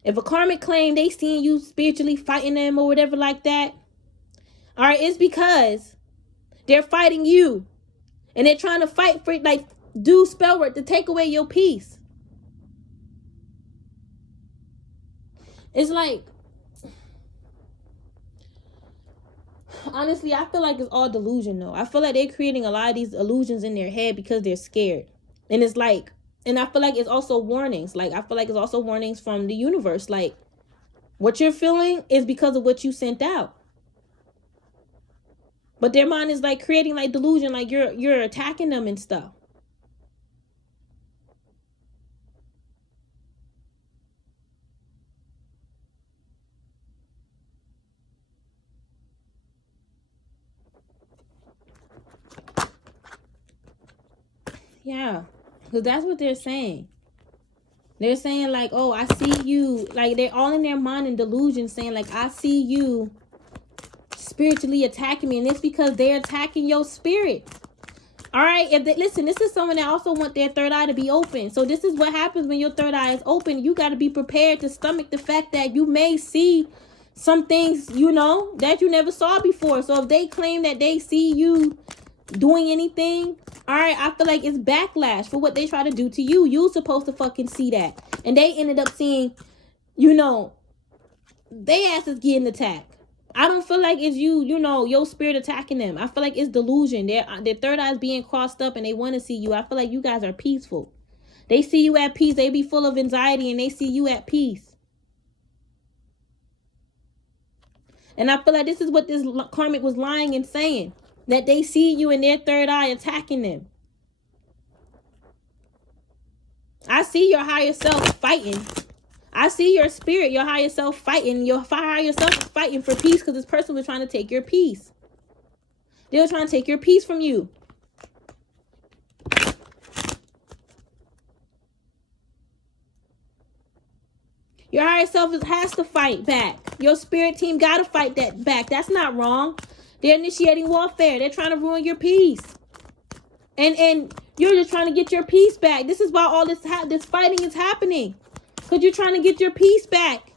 if a karmic claim they seeing you spiritually fighting them or whatever like that, all right, it's because they're fighting you. And they're trying to fight for, like, do spell work to take away your peace. It's like, honestly, I feel like it's all delusion, though. I feel like they're creating a lot of these illusions in their head because they're scared. And it's like, and I feel like it's also warnings. Like, I feel like it's also warnings from the universe. Like, what you're feeling is because of what you sent out. But their mind is like creating like delusion, like you're attacking them and stuff. Yeah, because that's what they're saying. They're saying like, oh, I see you. Like they're all in their mind and delusion saying like, I see you spiritually attacking me, and it's because they're attacking your spirit. All right, listen, this is someone that also want their third eye to be open. So this is what happens when your third eye is open. You got to be prepared to stomach the fact that you may see some things, you know, that you never saw before. So if they claim that they see you doing anything, all right, I feel like it's backlash for what they try to do to you. You supposed to fucking see that. And they ended up seeing, you know, they asses getting attacked. I don't feel like it's you know, your spirit attacking them. I feel like it's delusion. Their third eye is being crossed up and they want to see you. I feel like you guys are peaceful. They see you at peace. They be full of anxiety and they see you at peace. And I feel like this is what this karmic was lying and saying. That they see you in their third eye attacking them. I see your higher self fighting. I see your spirit, your higher self fighting. Your higher self is fighting for peace because this person was trying to take your peace. They were trying to take your peace from you. Your higher self has to fight back. Your spirit team got to fight that back. That's not wrong. They're initiating warfare. They're trying to ruin your peace. And you're just trying to get your peace back. This is why all this fighting is happening. Because you're trying to get your peace back.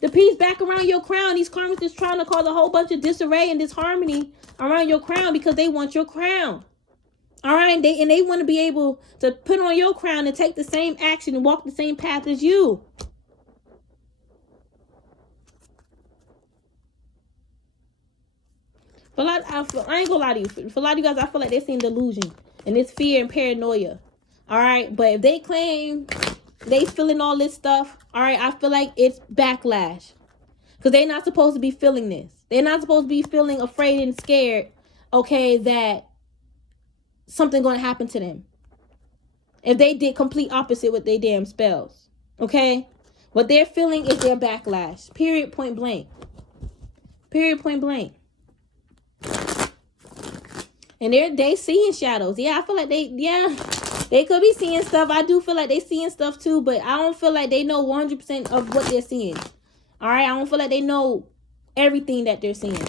The peace back around your crown. These karmics is trying to cause a whole bunch of disarray and disharmony around your crown because they want your crown. All right? They want to be able to put on your crown and take the same action and walk the same path as you. I ain't gonna lie to you. For a lot of you guys, I feel like they're seeing delusion. And it's fear and paranoia. All right? But if they claim they feeling all this stuff, all right, I feel like it's backlash. Because they're not supposed to be feeling this. They're not supposed to be feeling afraid and scared, okay, that something going to happen to them. If they did complete opposite with their damn spells. Okay? What they're feeling is their backlash. Period, point blank. Period, point blank. And they seeing shadows. Yeah, I feel like they could be seeing stuff. I do feel like they seeing stuff too, but I don't feel like they know 100% of what they're seeing. All right, I don't feel like they know everything that they're seeing,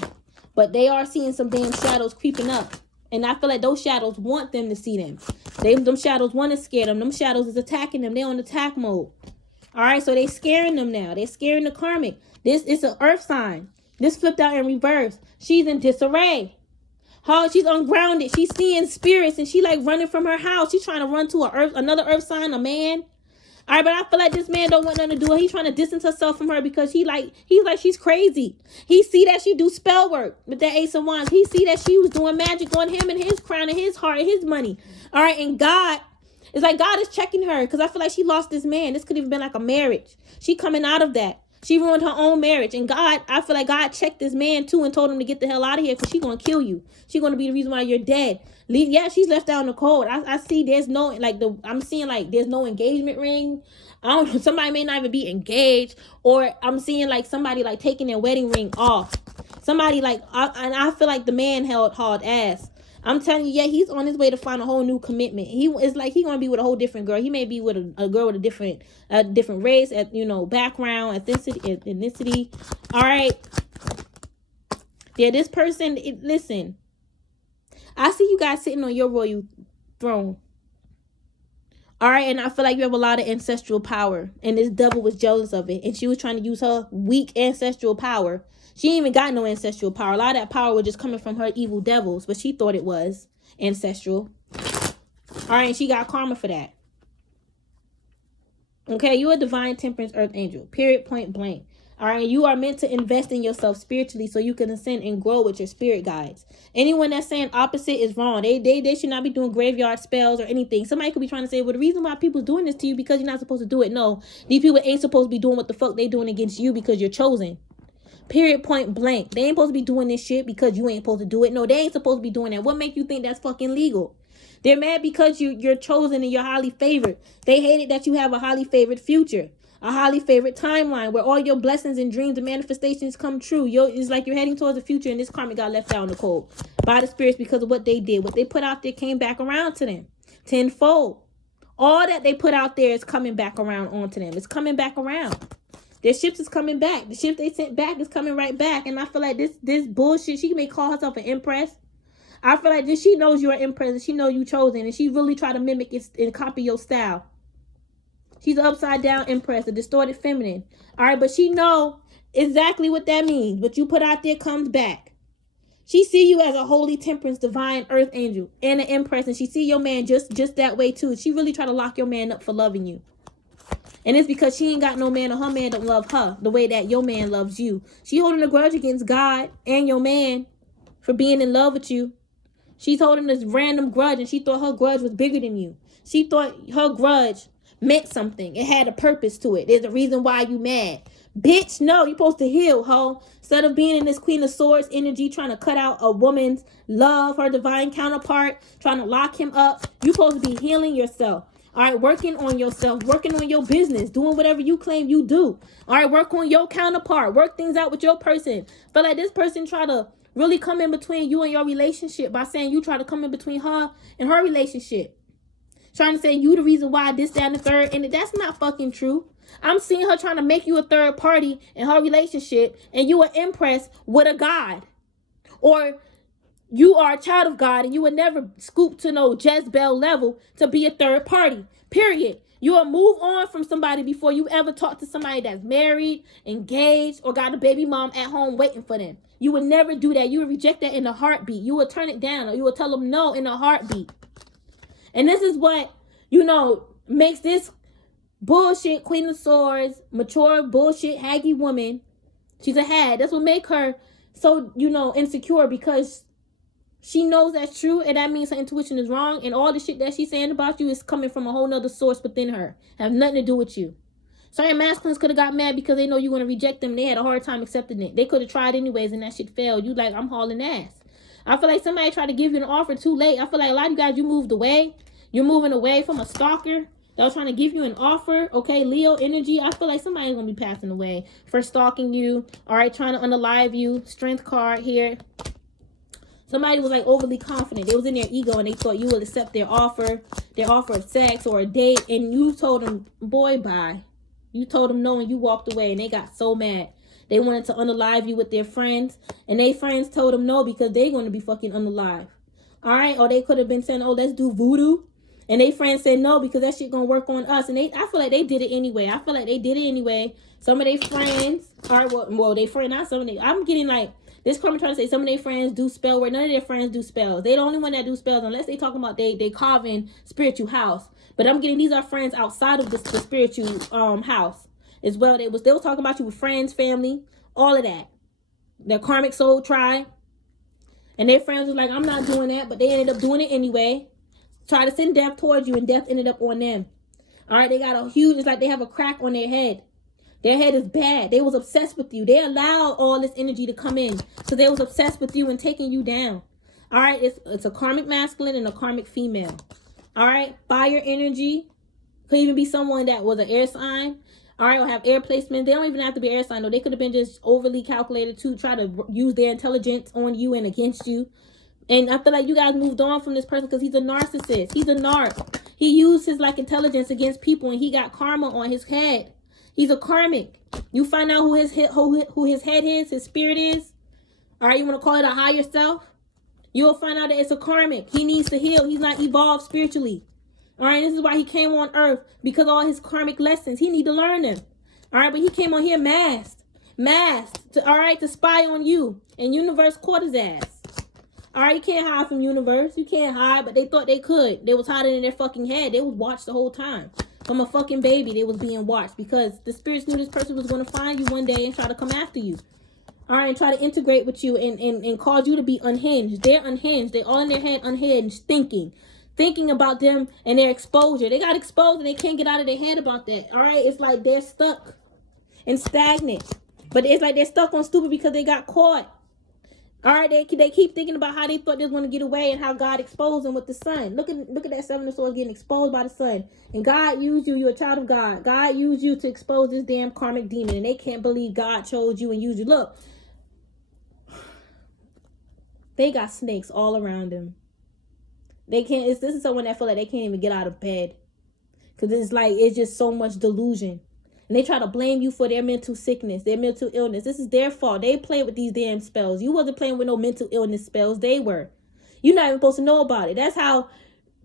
but they are seeing some damn shadows creeping up, and I feel like those shadows want them to see them. Them shadows want to scare them. Them shadows is attacking them. They're on attack mode. All right, so they scaring them now. They're scaring the karmic. This is an earth sign. This flipped out in reverse. She's in disarray. She's ungrounded. She's seeing spirits and she like running from her house. She's trying to run to another earth sign, a man. All right, but I feel like this man don't want nothing to do it. He's trying to distance himself from her because he's like she's crazy. He see that she do spell work with that Ace of Wands. He see that she was doing magic on him and his crown and his heart and his money. All right, and God, it's like God is checking her because I feel like she lost this man. This could have been like a marriage. She coming out of that. She ruined her own marriage. And God, I feel like God checked this man too and told him to get the hell out of here because she's going to kill you. She's going to be the reason why you're dead. Yeah, she's left out in the cold. I see there's no, I'm seeing like there's no engagement ring. I don't know. Somebody may not even be engaged. Or I'm seeing like somebody like taking their wedding ring off. Somebody like, and I feel like the man held hard ass. I'm telling you, yeah, he's on his way to find a whole new commitment. It's like he's gonna be with a whole different girl. He may be with a girl with a different race, background, ethnicity. All right. Yeah, this person. Listen, I see you guys sitting on your royal throne. All right, and I feel like you have a lot of ancestral power, and this devil was jealous of it, and she was trying to use her weak ancestral power. She ain't even got no ancestral power. A lot of that power was just coming from her evil devils, but she thought it was ancestral. All right, and she got karma for that. Okay, you're a divine temperance earth angel. Period, point blank. All right, you are meant to invest in yourself spiritually so you can ascend and grow with your spirit guides. Anyone that's saying opposite is wrong. They should not be doing graveyard spells or anything. Somebody could be trying to say, well, the reason why people's doing this to you because you're not supposed to do it. No, these people ain't supposed to be doing what the fuck they doing against you because you're chosen. Period, point blank. They ain't supposed to be doing this shit because you ain't supposed to do it. No, they ain't supposed to be doing that. What make you think that's fucking legal? They're mad because you're chosen and you're highly favored. They hate it that you have a highly favored future, a highly favored timeline where all your blessings and dreams and manifestations come true. It's like you're heading towards the future and this karmic got left out in the cold by the spirits because of what they did. What they put out there came back around to them tenfold. All that they put out there is coming back around onto them. It's coming back around. Their ships is coming back. The ship they sent back is coming right back. And I feel like this bullshit, she may call herself an empress. I feel like she knows you're an empress and she knows you chosen. And she really try to mimic it and copy your style. She's an upside down empress, a distorted feminine. All right, but she know exactly what that means. What you put out there comes back. She see you as a holy temperance, divine earth angel, and an empress, and she see your man just that way too. She really try to lock your man up for loving you. And it's because she ain't got no man, or her man don't love her the way that your man loves you. She holding a grudge against God and your man for being in love with you. She's holding this random grudge, and she thought her grudge was bigger than you. She thought her grudge meant something. It had a purpose to it. There's a reason why you mad. Bitch, no, you're supposed to heal, ho. Instead of being in this Queen of Swords energy, trying to cut out a woman's love, her divine counterpart, trying to lock him up, you're supposed to be healing yourself. All right, working on yourself, working on your business, doing whatever you claim you do. All right, work on your counterpart. Work things out with your person. Feel like this person try to really come in between you and your relationship by saying you try to come in between her and her relationship. Trying to say you the reason why this, that, and the third. And that's not fucking true. I'm seeing her trying to make you a third party in her relationship, and you are impressed with a God. Or you are a child of God, and you would never scoop to no Jezebel level to be a third party. Period. You will move on from somebody before you ever talk to somebody that's married, engaged, or got a baby mom at home waiting for them. You would never do that. You would reject that in a heartbeat. You would turn it down, or you would tell them no in a heartbeat. And this is what, makes this bullshit Queen of Swords, mature bullshit haggy woman. She's a hag. That's what make her so, insecure, because she knows that's true, and that means her intuition is wrong, and all the shit that she's saying about you is coming from a whole nother source within her. Have nothing to do with you. Certain masculines could have got mad because they know you're going to reject them. They had a hard time accepting it. They could have tried anyways, and that shit failed. You like, I'm hauling ass. I feel like somebody tried to give you an offer too late. I feel like a lot of you guys, you moved away. You're moving away from a stalker that was trying to give you an offer. Okay, Leo energy. I feel like somebody's going to be passing away for stalking you. All right, trying to unalive you. Strength card here. Somebody was like overly confident. They was in their ego, and they thought you would accept their offer of sex or a date. And you told them, boy, bye. You told them no, and you walked away, and they got so mad. They wanted to unalive you with their friends, and their friends told them no because they're going to be fucking unalive. All right? Or they could have been saying, oh, let's do voodoo. And their friends said no because that shit going to work on us. And I feel like they did it anyway. Some of their friends, I'm getting like, this karma trying to say some of their friends do spell work. None of their friends do spells. They the only one that do spells unless they talking about they carving spiritual house. But I'm getting these are friends outside of the spiritual house as well. They was talking about you with friends, family, all of that. Their karmic soul tribe. And their friends was like, I'm not doing that, but they ended up doing it anyway. Try to send death towards you, and death ended up on them. All right, they got a huge, it's like they have a crack on their head. Their head is bad. They was obsessed with you. They allowed all this energy to come in. So they was obsessed with you and taking you down. All right, it's a karmic masculine and a karmic female. All right, fire energy. Could even be someone that was an air sign. All right, or have air placements. They don't even have to be air sign, though. They could have been just overly calculated to try to use their intelligence on you and against you. And I feel like you guys moved on from this person because he's a narcissist. He's a narc. He used his intelligence against people, and he got karma on his head. He's a karmic. You find out who his head is, his spirit is. All right, you want to call it a higher self? You'll find out that it's a karmic. He needs to heal. He's not evolved spiritually. All right, this is why he came on earth, because all his karmic lessons, he need to learn them. All right, but he came on here masked, to spy on you, and universe caught his ass. All right, you can't hide from universe. You can't hide, but they thought they could. They was hiding in their fucking head. They was watched the whole time. From a fucking baby, they was being watched because the spirits knew this person was going to find you one day and try to come after you. All right, and try to integrate with you and cause you to be unhinged. They're unhinged. They're all in their head unhinged, thinking about them and their exposure. They got exposed and they can't get out of their head about that. All right, it's like they're stuck and stagnant. But it's like they're stuck on stupid because they got caught. All right, they keep thinking about how they thought they was going to get away and how God exposed them with the sun. Look at that Seven of Swords getting exposed by the sun. And God used you. You're a child of God. God used you to expose this damn karmic demon. And they can't believe God chose you and used you. Look, they got snakes all around them. They can't. This is someone that feel like they can't even get out of bed. Because it's just so much delusion. And they try to blame you for their mental sickness, their mental illness. This is their fault. They played with these damn spells. You wasn't playing with no mental illness spells. They were. You're not even supposed to know about it. That's how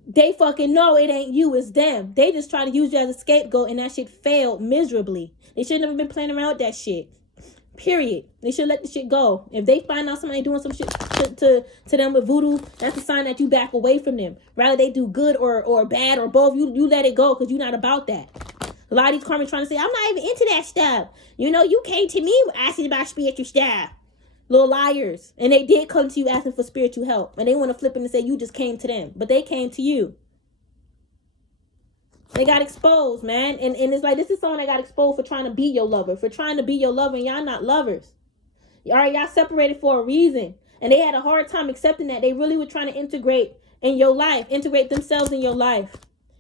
they fucking know it ain't you, it's them. They just try to use you as a scapegoat, and that shit failed miserably. They shouldn't have been playing around with that shit. Period. They should let the shit go. If they find out somebody doing some shit to them with voodoo, that's a sign that you back away from them. Rather they do good or bad or both, you let it go because you're not about that. A lot of these karmics trying to say, I'm not even into that stuff. You know, you came to me asking about spiritual stuff. Little liars. And they did come to you asking for spiritual help. And they want to flip it and say you just came to them. But they came to you. They got exposed, man. And it's like, this is someone that got exposed for trying to be your lover. For trying to be your lover, and y'all not lovers. All right, y'all separated for a reason. And they had a hard time accepting that. They really were trying to integrate in your life. Integrate themselves in your life.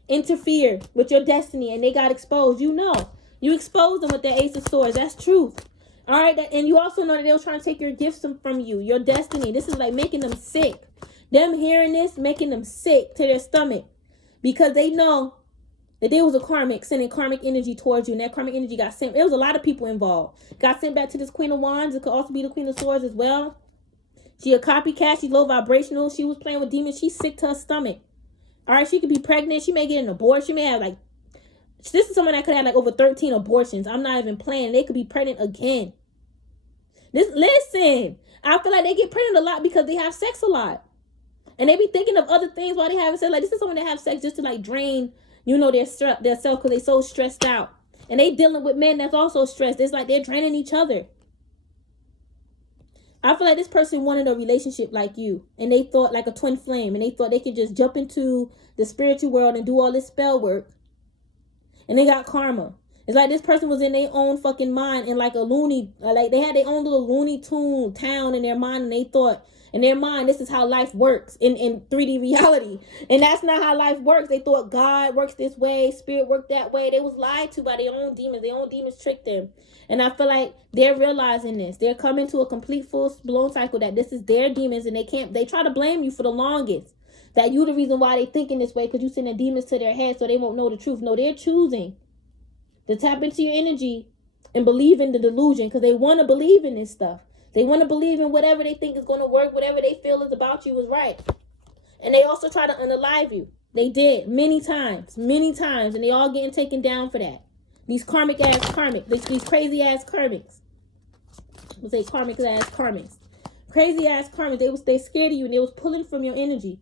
Interfere with your destiny. And they got exposed. You know. You exposed them with the Ace of Swords. That's truth. All right, and you also know that they were trying to take your gifts from you, your destiny. This is like making them sick. Them hearing this, making them sick to their stomach. Because they know that there was a karmic sending karmic energy towards you. And that karmic energy got sent. There was a lot of people involved. Got sent back to this Queen of Wands. It could also be the Queen of Swords as well. She a copycat. She's low vibrational. She was playing with demons. She's sick to her stomach. All right, she could be pregnant. She may get an abortion. She may have like, this is someone that could have like over 13 abortions. I'm not even playing. They could be pregnant again. Listen, I feel like they get pregnant a lot because they have sex a lot. And they be thinking of other things while they have sex. Like, this is someone that have sex just to like drain, you know, their self because they so stressed out. And they dealing with men that's also stressed. It's like they're draining each other. I feel like this person wanted a relationship like you. And they thought like a twin flame. And they thought they could just jump into the spiritual world and do all this spell work. And they got karma. It's like this person was in their own fucking mind and like a loony, like they had their own little Looney Tune town in their mind. And they thought in their mind, this is how life works in 3D reality. And that's not how life works. They thought God works this way, spirit worked that way. They was lied to by their own demons. Their own demons tricked them. And I feel like they're realizing this. They're coming to a complete full-blown cycle that this is their demons. And they try to blame you for the longest. That you the reason why they thinking this way because you sending demons to their head so they won't know the truth. No, they're choosing to tap into your energy and believe in the delusion because they want to believe in this stuff. They want to believe in whatever they think is going to work, whatever they feel is about you is right. And they also try to unalive you. They did many times, and they all getting taken down for that. These these crazy ass karmics. We'll say karmic ass karmics. Crazy ass karmics. They scared of you and they was pulling from your energy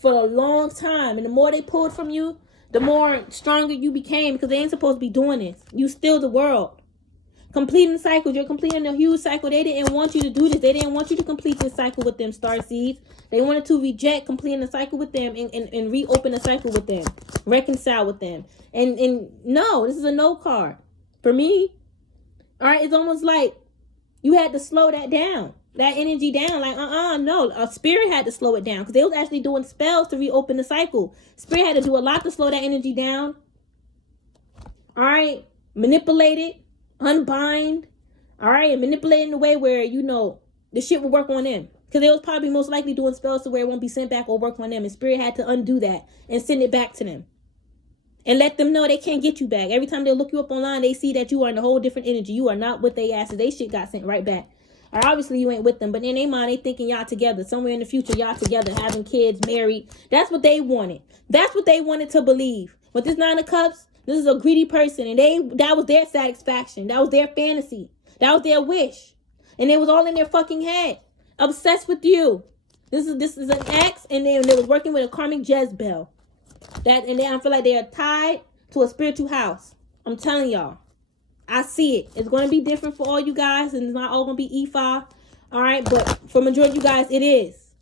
for a long time. And the more they pulled from you, the more stronger you became because they ain't supposed to be doing this. You still the world. Completing cycles. You're completing a huge cycle. They didn't want you to do this. They didn't want you to complete this cycle with them, starseeds. They wanted to reject completing the cycle with them and reopen the cycle with them. Reconcile with them. And no, this is a no card. For me, all right, it's almost like you had to slow that down. That energy down. Like, no. A spirit had to slow it down because they was actually doing spells to reopen the cycle. Spirit had to do a lot to slow that energy down. All right. Manipulate it. Unbind. All right. And manipulate in a way where, you know, the shit will work on them. Because they was probably most likely doing spells to where it won't be sent back or work on them. And spirit had to undo that and send it back to them. And let them know they can't get you back. Every time they look you up online, they see that you are in a whole different energy. You are not with their asses. They shit got sent right back. Or obviously you ain't with them, but in their mind, they thinking y'all together. Somewhere in the future, y'all together, having kids, married. That's what they wanted. That's what they wanted to believe. But this Nine of Cups, this is a greedy person. And that was their satisfaction. That was their fantasy. That was their wish. And it was all in their fucking head. Obsessed with you. This is an ex, and they was working with a karmic Jezebel. And I feel like they are tied to a spiritual house. I'm telling y'all. I see it. It's going to be different for all you guys, and it's not all going to be E5. All right, but for majority of you guys, it is.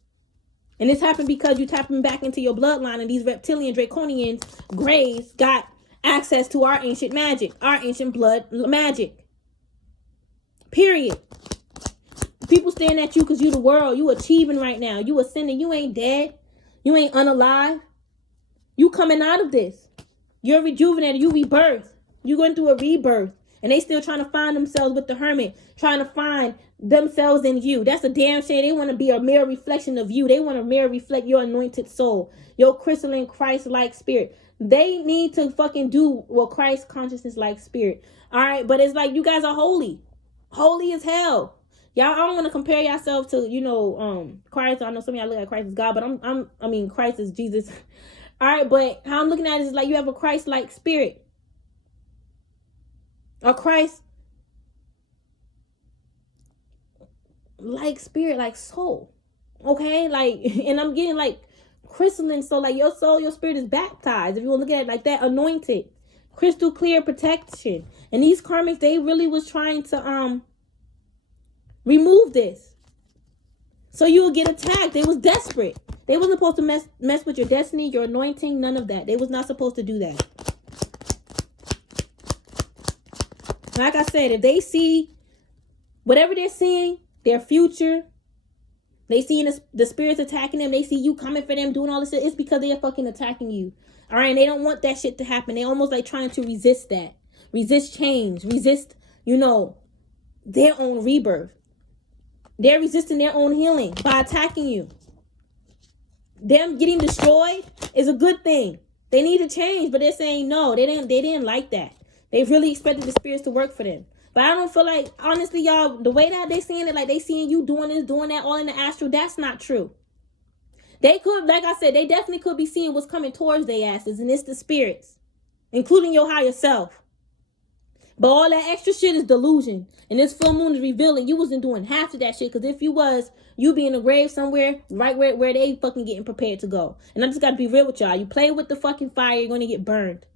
And this happened because you tapping back into your bloodline, and these reptilian draconians, grays, got access to our ancient magic, our ancient blood magic. Period. People staring at you because you the world. You achieving right now. You ascending. You ain't dead. You ain't unalive. You coming out of this. You're rejuvenated. You rebirth. You're going through a rebirth. And they still trying to find themselves with the hermit. Trying to find themselves in you. That's a damn shame. They want to be a mirror reflection of you. They want to mirror reflect your anointed soul. Your crystalline Christ-like spirit. They need to fucking do what Christ consciousness-like spirit. All right. But it's like you guys are holy. Holy as hell. Y'all, I don't want to compare yourself to, you know, Christ. I know some of y'all look at Christ as God, but I mean, Christ is Jesus. All right. But how I'm looking at it is like you have a Christ-like spirit. A Christ. like spirit, like soul. Okay, like, and I'm getting like crystalline, so like your soul, your spirit is baptized. If you want to look at it like that, anointed, crystal clear protection. And these karmics, they really was trying to remove this, so you will get attacked. They was desperate. They wasn't supposed to mess with your destiny, your anointing, none of that. They was not supposed to do that. Like I said, if they see whatever they're seeing, their future, they see the spirits attacking them, they see you coming for them, doing all this shit, it's because they are fucking attacking you. All right, and they don't want that shit to happen. They almost like trying to resist that. Resist change. Resist, their own rebirth. They're resisting their own healing by attacking you. Them getting destroyed is a good thing. They need to change, but they're saying no. They didn't like that. They really expected the spirits to work for them. But I don't feel like, honestly, y'all, the way that they seeing it, like they seeing you doing this, doing that, all in the astral, that's not true. They could, like I said, they definitely could be seeing what's coming towards their asses, and it's the spirits, including your higher self. But all that extra shit is delusion. And this full moon is revealing you wasn't doing half of that shit. Because if you was, you be in a grave somewhere right where they fucking getting prepared to go. And I just got to be real with y'all. You play with the fucking fire, you're going to get burned.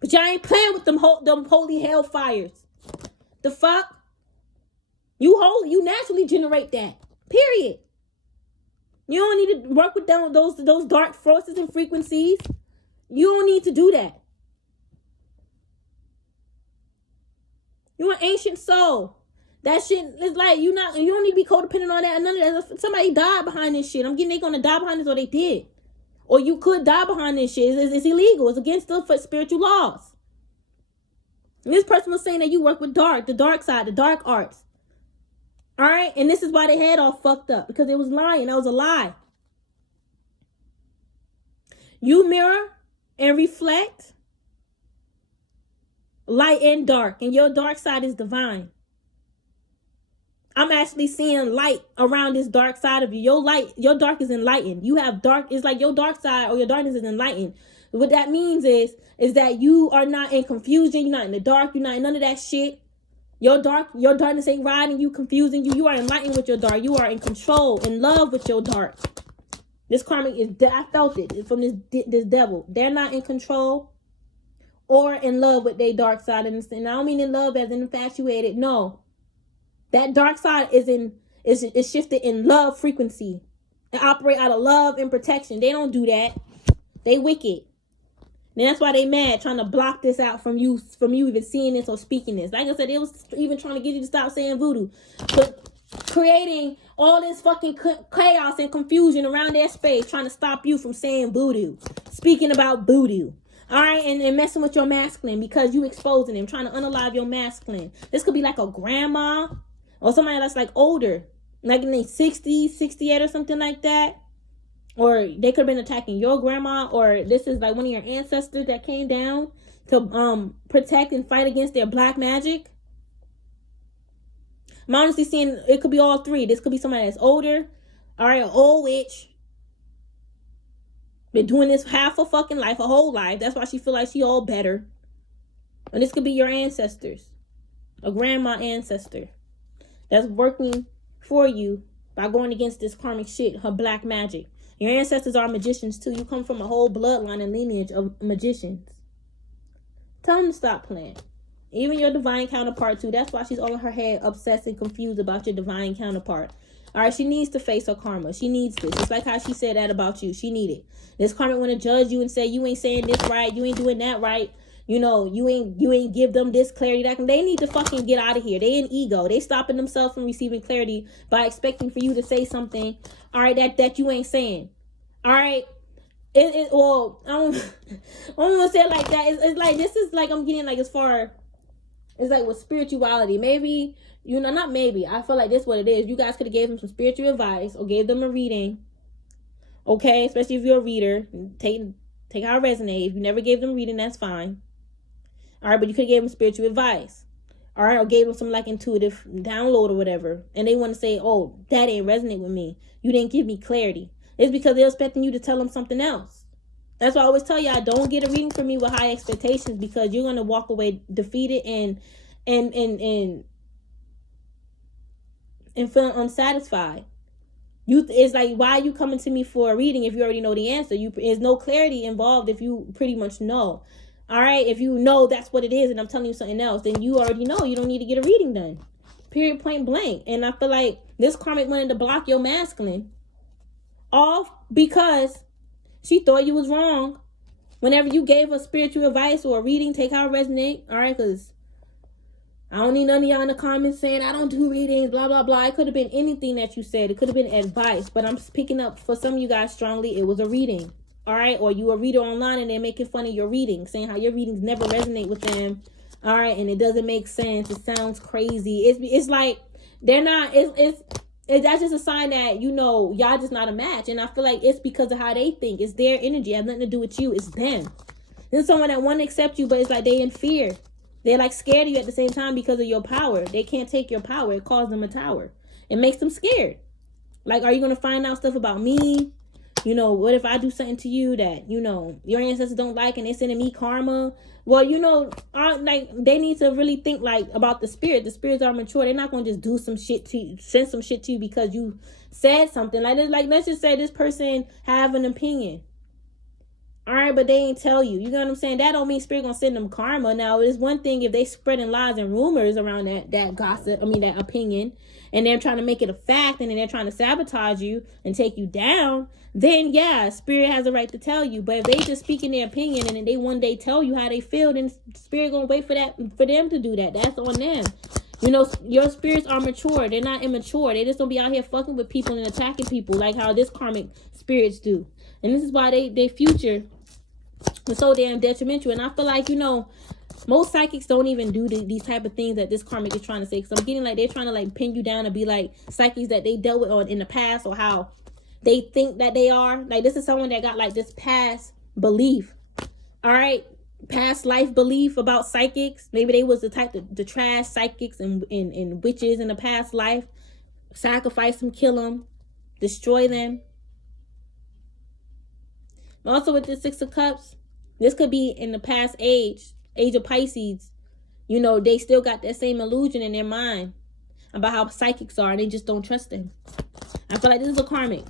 But y'all ain't playing with them holy hell fires. The fuck? You holy, you naturally generate that. Period. You don't need to work with them, those dark forces and frequencies. You don't need to do that. You're an ancient soul. That shit is like, you don't need to be codependent on that. None of that. Somebody died behind this shit. I'm getting they gonna die behind this, or they did. Or you could die behind this shit. It's illegal. It's against the spiritual laws. And this person was saying that you work with the dark side, the dark arts. All right? And this is why they had all fucked up. Because it was lying. That was a lie. You mirror and reflect light and dark, and your dark side is divine. I'm actually seeing light around this dark side of you. Your dark is enlightened. You have dark, it's like your dark side or your darkness is enlightened. What that means is that you are not in confusion. You're not in the dark. You're not in none of that shit. Your darkness ain't riding you, confusing you. You are enlightened with your dark. You are in control, in love with your dark. This karmic is, I felt it from this devil. They're not in control or in love with their dark side. And I don't mean in love as in infatuated. No. That dark side is shifted in love frequency. And operate out of love and protection. They don't do that. They wicked. And that's why they mad, trying to block this out from you even seeing this or speaking this. Like I said, it was even trying to get you to stop saying voodoo. But creating all this fucking chaos and confusion around their space, trying to stop you from saying voodoo. Speaking about voodoo. All right, and messing with your masculine because you exposing them, trying to unalive your masculine. This could be like a grandma or somebody that's like older, like in their 60s, 68 or something like that. Or they could have been attacking your grandma, or this is like one of your ancestors that came down to protect and fight against their black magic. I'm honestly seeing it could be all three. This could be somebody that's older, all right, an old witch. Been doing this half a fucking life, a whole life. That's why she feel like she all better. And this could be your ancestors. A grandma ancestor that's working for you by going against this karmic shit, her black magic. Your ancestors are magicians too. You come from a whole bloodline and lineage of magicians. Tell them to stop playing. Even your divine counterpart too. That's why she's over her head obsessed and confused about your divine counterpart. All right, she needs to face her karma. She needs this. It's like how she said that about you. She need it. This karma want to judge you and say you ain't saying this right. You ain't doing that right. You know, you ain't give them this clarity. That they need to fucking get out of here. They in ego. They stopping themselves from receiving clarity by expecting for you to say something, all right, that you ain't saying. All right. Well, I don't want to say it like that. It's like, this is like, I'm getting like as far, it's like with spirituality. Maybe, not maybe. I feel like this is what it is. You guys could have gave them some spiritual advice or gave them a reading. Okay, especially if you're a reader. Take how it resonates. If you never gave them reading, that's fine. All right, but you could have gave them spiritual advice. All right, or gave them some like intuitive download or whatever. And they want to say, oh, that didn't resonate with me. You didn't give me clarity. It's because they're expecting you to tell them something else. That's why I always tell y'all, don't get a reading from me with high expectations, because you're going to walk away defeated and and feeling unsatisfied. It's like, why are you coming to me for a reading if you already know the answer? There's no clarity involved if you pretty much know. All right, if you know that's what it is and I'm telling you something else, then you already know. You don't need to get a reading done. Period, point blank. And I feel like this karmic wanted to block your masculine off because she thought you was wrong. Whenever you gave her spiritual advice or a reading, take how it resonate. All right, because I don't need none of y'all in the comments saying I don't do readings, blah, blah, blah. It could have been anything that you said. It could have been advice. But I'm picking up for some of you guys strongly, it was a reading. All right, or you a reader online and they're making fun of your readings, saying how your readings never resonate with them. All right, and it doesn't make sense. It sounds crazy. It's like they're not. That's just a sign that, you know, y'all just not a match. And I feel like it's because of how they think. It's their energy. It has nothing to do with you. It's them. There's someone that want to accept you, but it's like they in fear. They're like scared of you at the same time because of your power. They can't take your power. It calls them a tower. It makes them scared. Like, are you going to find out stuff about me? You know, what if I do something to you that, you know, your ancestors don't like and they're sending me karma? Well, you know, like, they need to really think, like, about the spirit. The spirits are mature. They're not going to just do some shit to you, send some shit to you because you said something. Like, let's just say this person have an opinion. All right, but they ain't tell you. You know what I'm saying? That don't mean spirit gonna send them karma. Now, it's one thing if they spreading lies and rumors around that gossip, that opinion, and they're trying to make it a fact, and then they're trying to sabotage you and take you down, then yeah, spirit has a right to tell you. But if they just speaking their opinion and then they one day tell you how they feel, then spirit gonna wait for them to do that. That's on them. You know, your spirits are mature. They're not immature. They just don't be out here fucking with people and attacking people like how this karmic spirits do. And this is why they future is so damn detrimental. And I feel like, you know, most psychics don't even do these type of things that this karmic is trying to say. Because I'm getting like they're trying to like pin you down and be like psychics that they dealt with on in the past, or how they think that they are. Like, this is someone that got like this past belief. All right. Past life belief about psychics. Maybe they was the type to trash psychics and witches in the past life. Sacrifice them, kill them, destroy them. Also with the Six of Cups, this could be in the past age of Pisces. You know, they still got that same illusion in their mind about how psychics are. They just don't trust them. I feel like this is a karmic.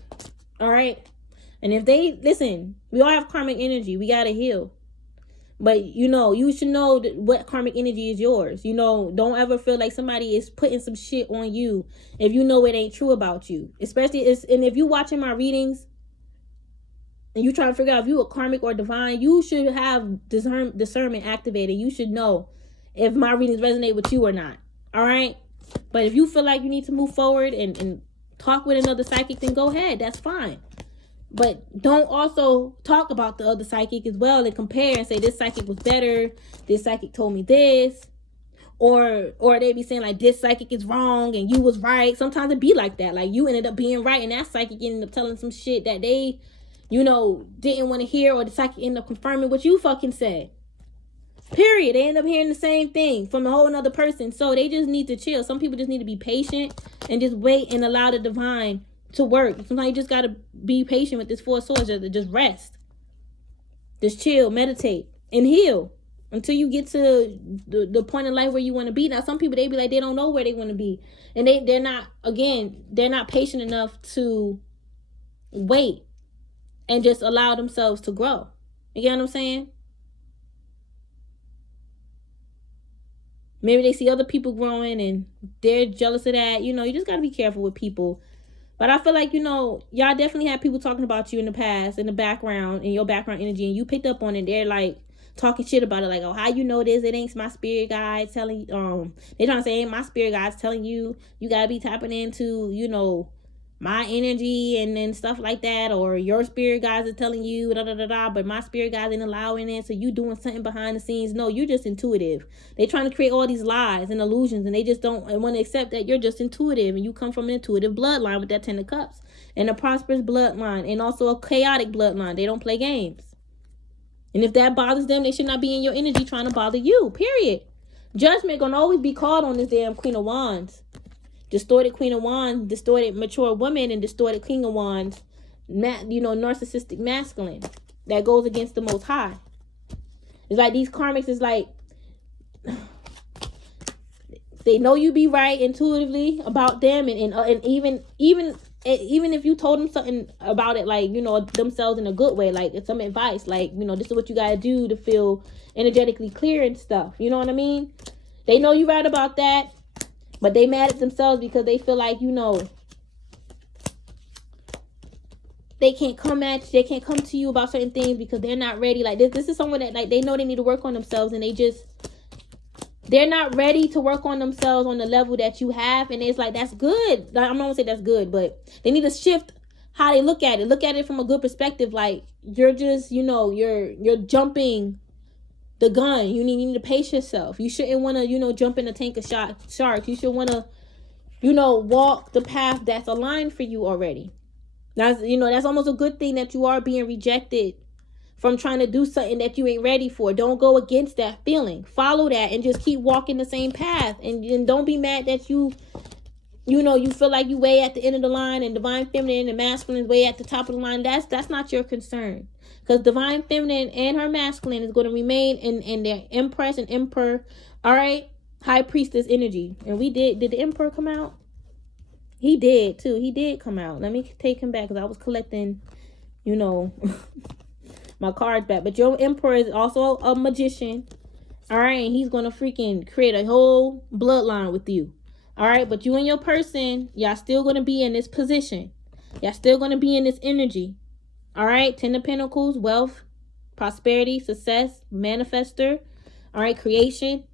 All right. And if they, listen, we all have karmic energy. We got to heal. But, you know, you should know what karmic energy is yours. You know, don't ever feel like somebody is putting some shit on you if you know it ain't true about you. Especially, and if you watching my readings, and you try to figure out if you a karmic or divine, you should have discernment activated. You should know if my readings resonate with you or not. All right? But if you feel like you need to move forward and talk with another psychic, then go ahead. That's fine. But don't also talk about the other psychic as well and compare and say this psychic was better. This psychic told me this. Or they be saying like this psychic is wrong and you was right. Sometimes it be like that. Like you ended up being right and that psychic ended up telling some shit that they, you know, didn't want to hear, or the psychic ended up confirming what you fucking said. Period. They end up hearing the same thing from a whole nother person. So they just need to chill. Some people just need to be patient and just wait and allow the divine to work. Sometimes you just got to be patient with this Four of Swords. Just rest. Just chill, meditate, and heal until you get to the point in life where you want to be. Now, some people, they be like, they don't know where they want to be. And they're not patient enough to wait and just allow themselves to grow. You get what I'm saying? Maybe they see other people growing and they're jealous of that. You know, you just got to be careful with people. But I feel like, you know, y'all definitely have people talking about you in the past, in the background, in your background energy, and you picked up on it. They're like talking shit about it, like, oh, how you know this? It ain't my spirit guide telling you. They trying to say, ain't my spirit guide's telling you, you got to be tapping into, you know, my energy and stuff like that, or your spirit guides are telling you but my spirit guides ain't allowing it, so you doing something behind the scenes. No, you're just intuitive. They trying to create all these lies and illusions, and they just don't want to accept that you're just intuitive, and you come from an intuitive bloodline with that Ten of Cups, and a prosperous bloodline, and also a chaotic bloodline. They don't play games. And if that bothers them, they should not be in your energy trying to bother you, period. Judgment gonna always be called on this damn Queen of Wands. Distorted Queen of Wands, distorted mature woman, and distorted King of Wands, you know, narcissistic masculine that goes against the Most High. It's like these karmics is like, They know you be right intuitively about them, and even if you told them something about it, like, you know, themselves in a good way, like it's some advice, like, you know, this is what you gotta do to feel energetically clear and stuff. You know what I mean? They know you right about that, but they mad at themselves because they feel like, you know, they can't come to you about certain things because they're not ready. Like this is someone that, like, they know they need to work on themselves, and they're not ready to work on themselves on the level that you have. And it's like, that's good. I'm not gonna say that's good, but they need to shift how they look at it. Look at it from a good perspective. Like, you're just, you know, you're jumping the gun. You need to pace yourself. You shouldn't want to, you know, jump in a tank of sharks. You should want to, you know, walk the path that's aligned for you already. That's, you know, that's almost a good thing that you are being rejected from trying to do something that you ain't ready for. Don't go against that feeling. Follow that and just keep walking the same path. And don't be mad that you know, you feel like you way at the end of the line and divine feminine and masculine is way at the top of the line. That's not your concern. Because divine feminine and her masculine is going to remain in their empress and emperor. All right? High priestess energy. And did the emperor come out? He did too. He did come out. Let me take him back because I was collecting, you know, my cards back. But your emperor is also a magician. All right? And he's going to freaking create a whole bloodline with you. All right? But you and your person, y'all still going to be in this position. Y'all still going to be in this energy. All right? 10 of Pentacles, wealth, prosperity, success, manifester. All right? Creation.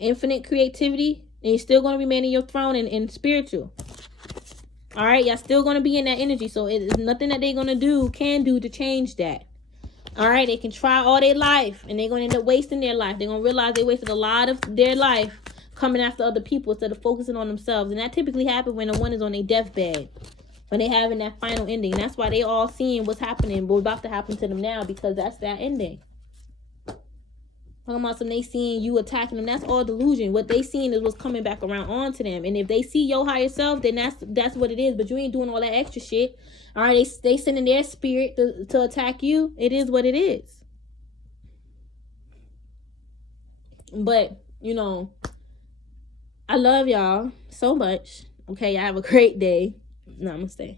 Infinite creativity. And you're still going to remain in your throne and spiritual. All right? Y'all still going to be in that energy. So it's nothing that they're going to can do to change that. All right? They can try all their life. And they're going to end up wasting their life. They're going to realize they wasted a lot of their life coming after other people instead of focusing on themselves. And that typically happens when one is on their deathbed. When they having that final ending. And that's why they all seeing what's happening. What's about to happen to them now. Because that's that ending. Talking about some, they seeing you attacking them. That's all delusion. What they seeing is what's coming back around onto them. And if they see your higher self, then that's what it is. But you ain't doing all that extra shit. All right, they sending their spirit to attack you. It is what it is. But, you know, I love y'all so much. Okay, y'all have a great day. Namaste.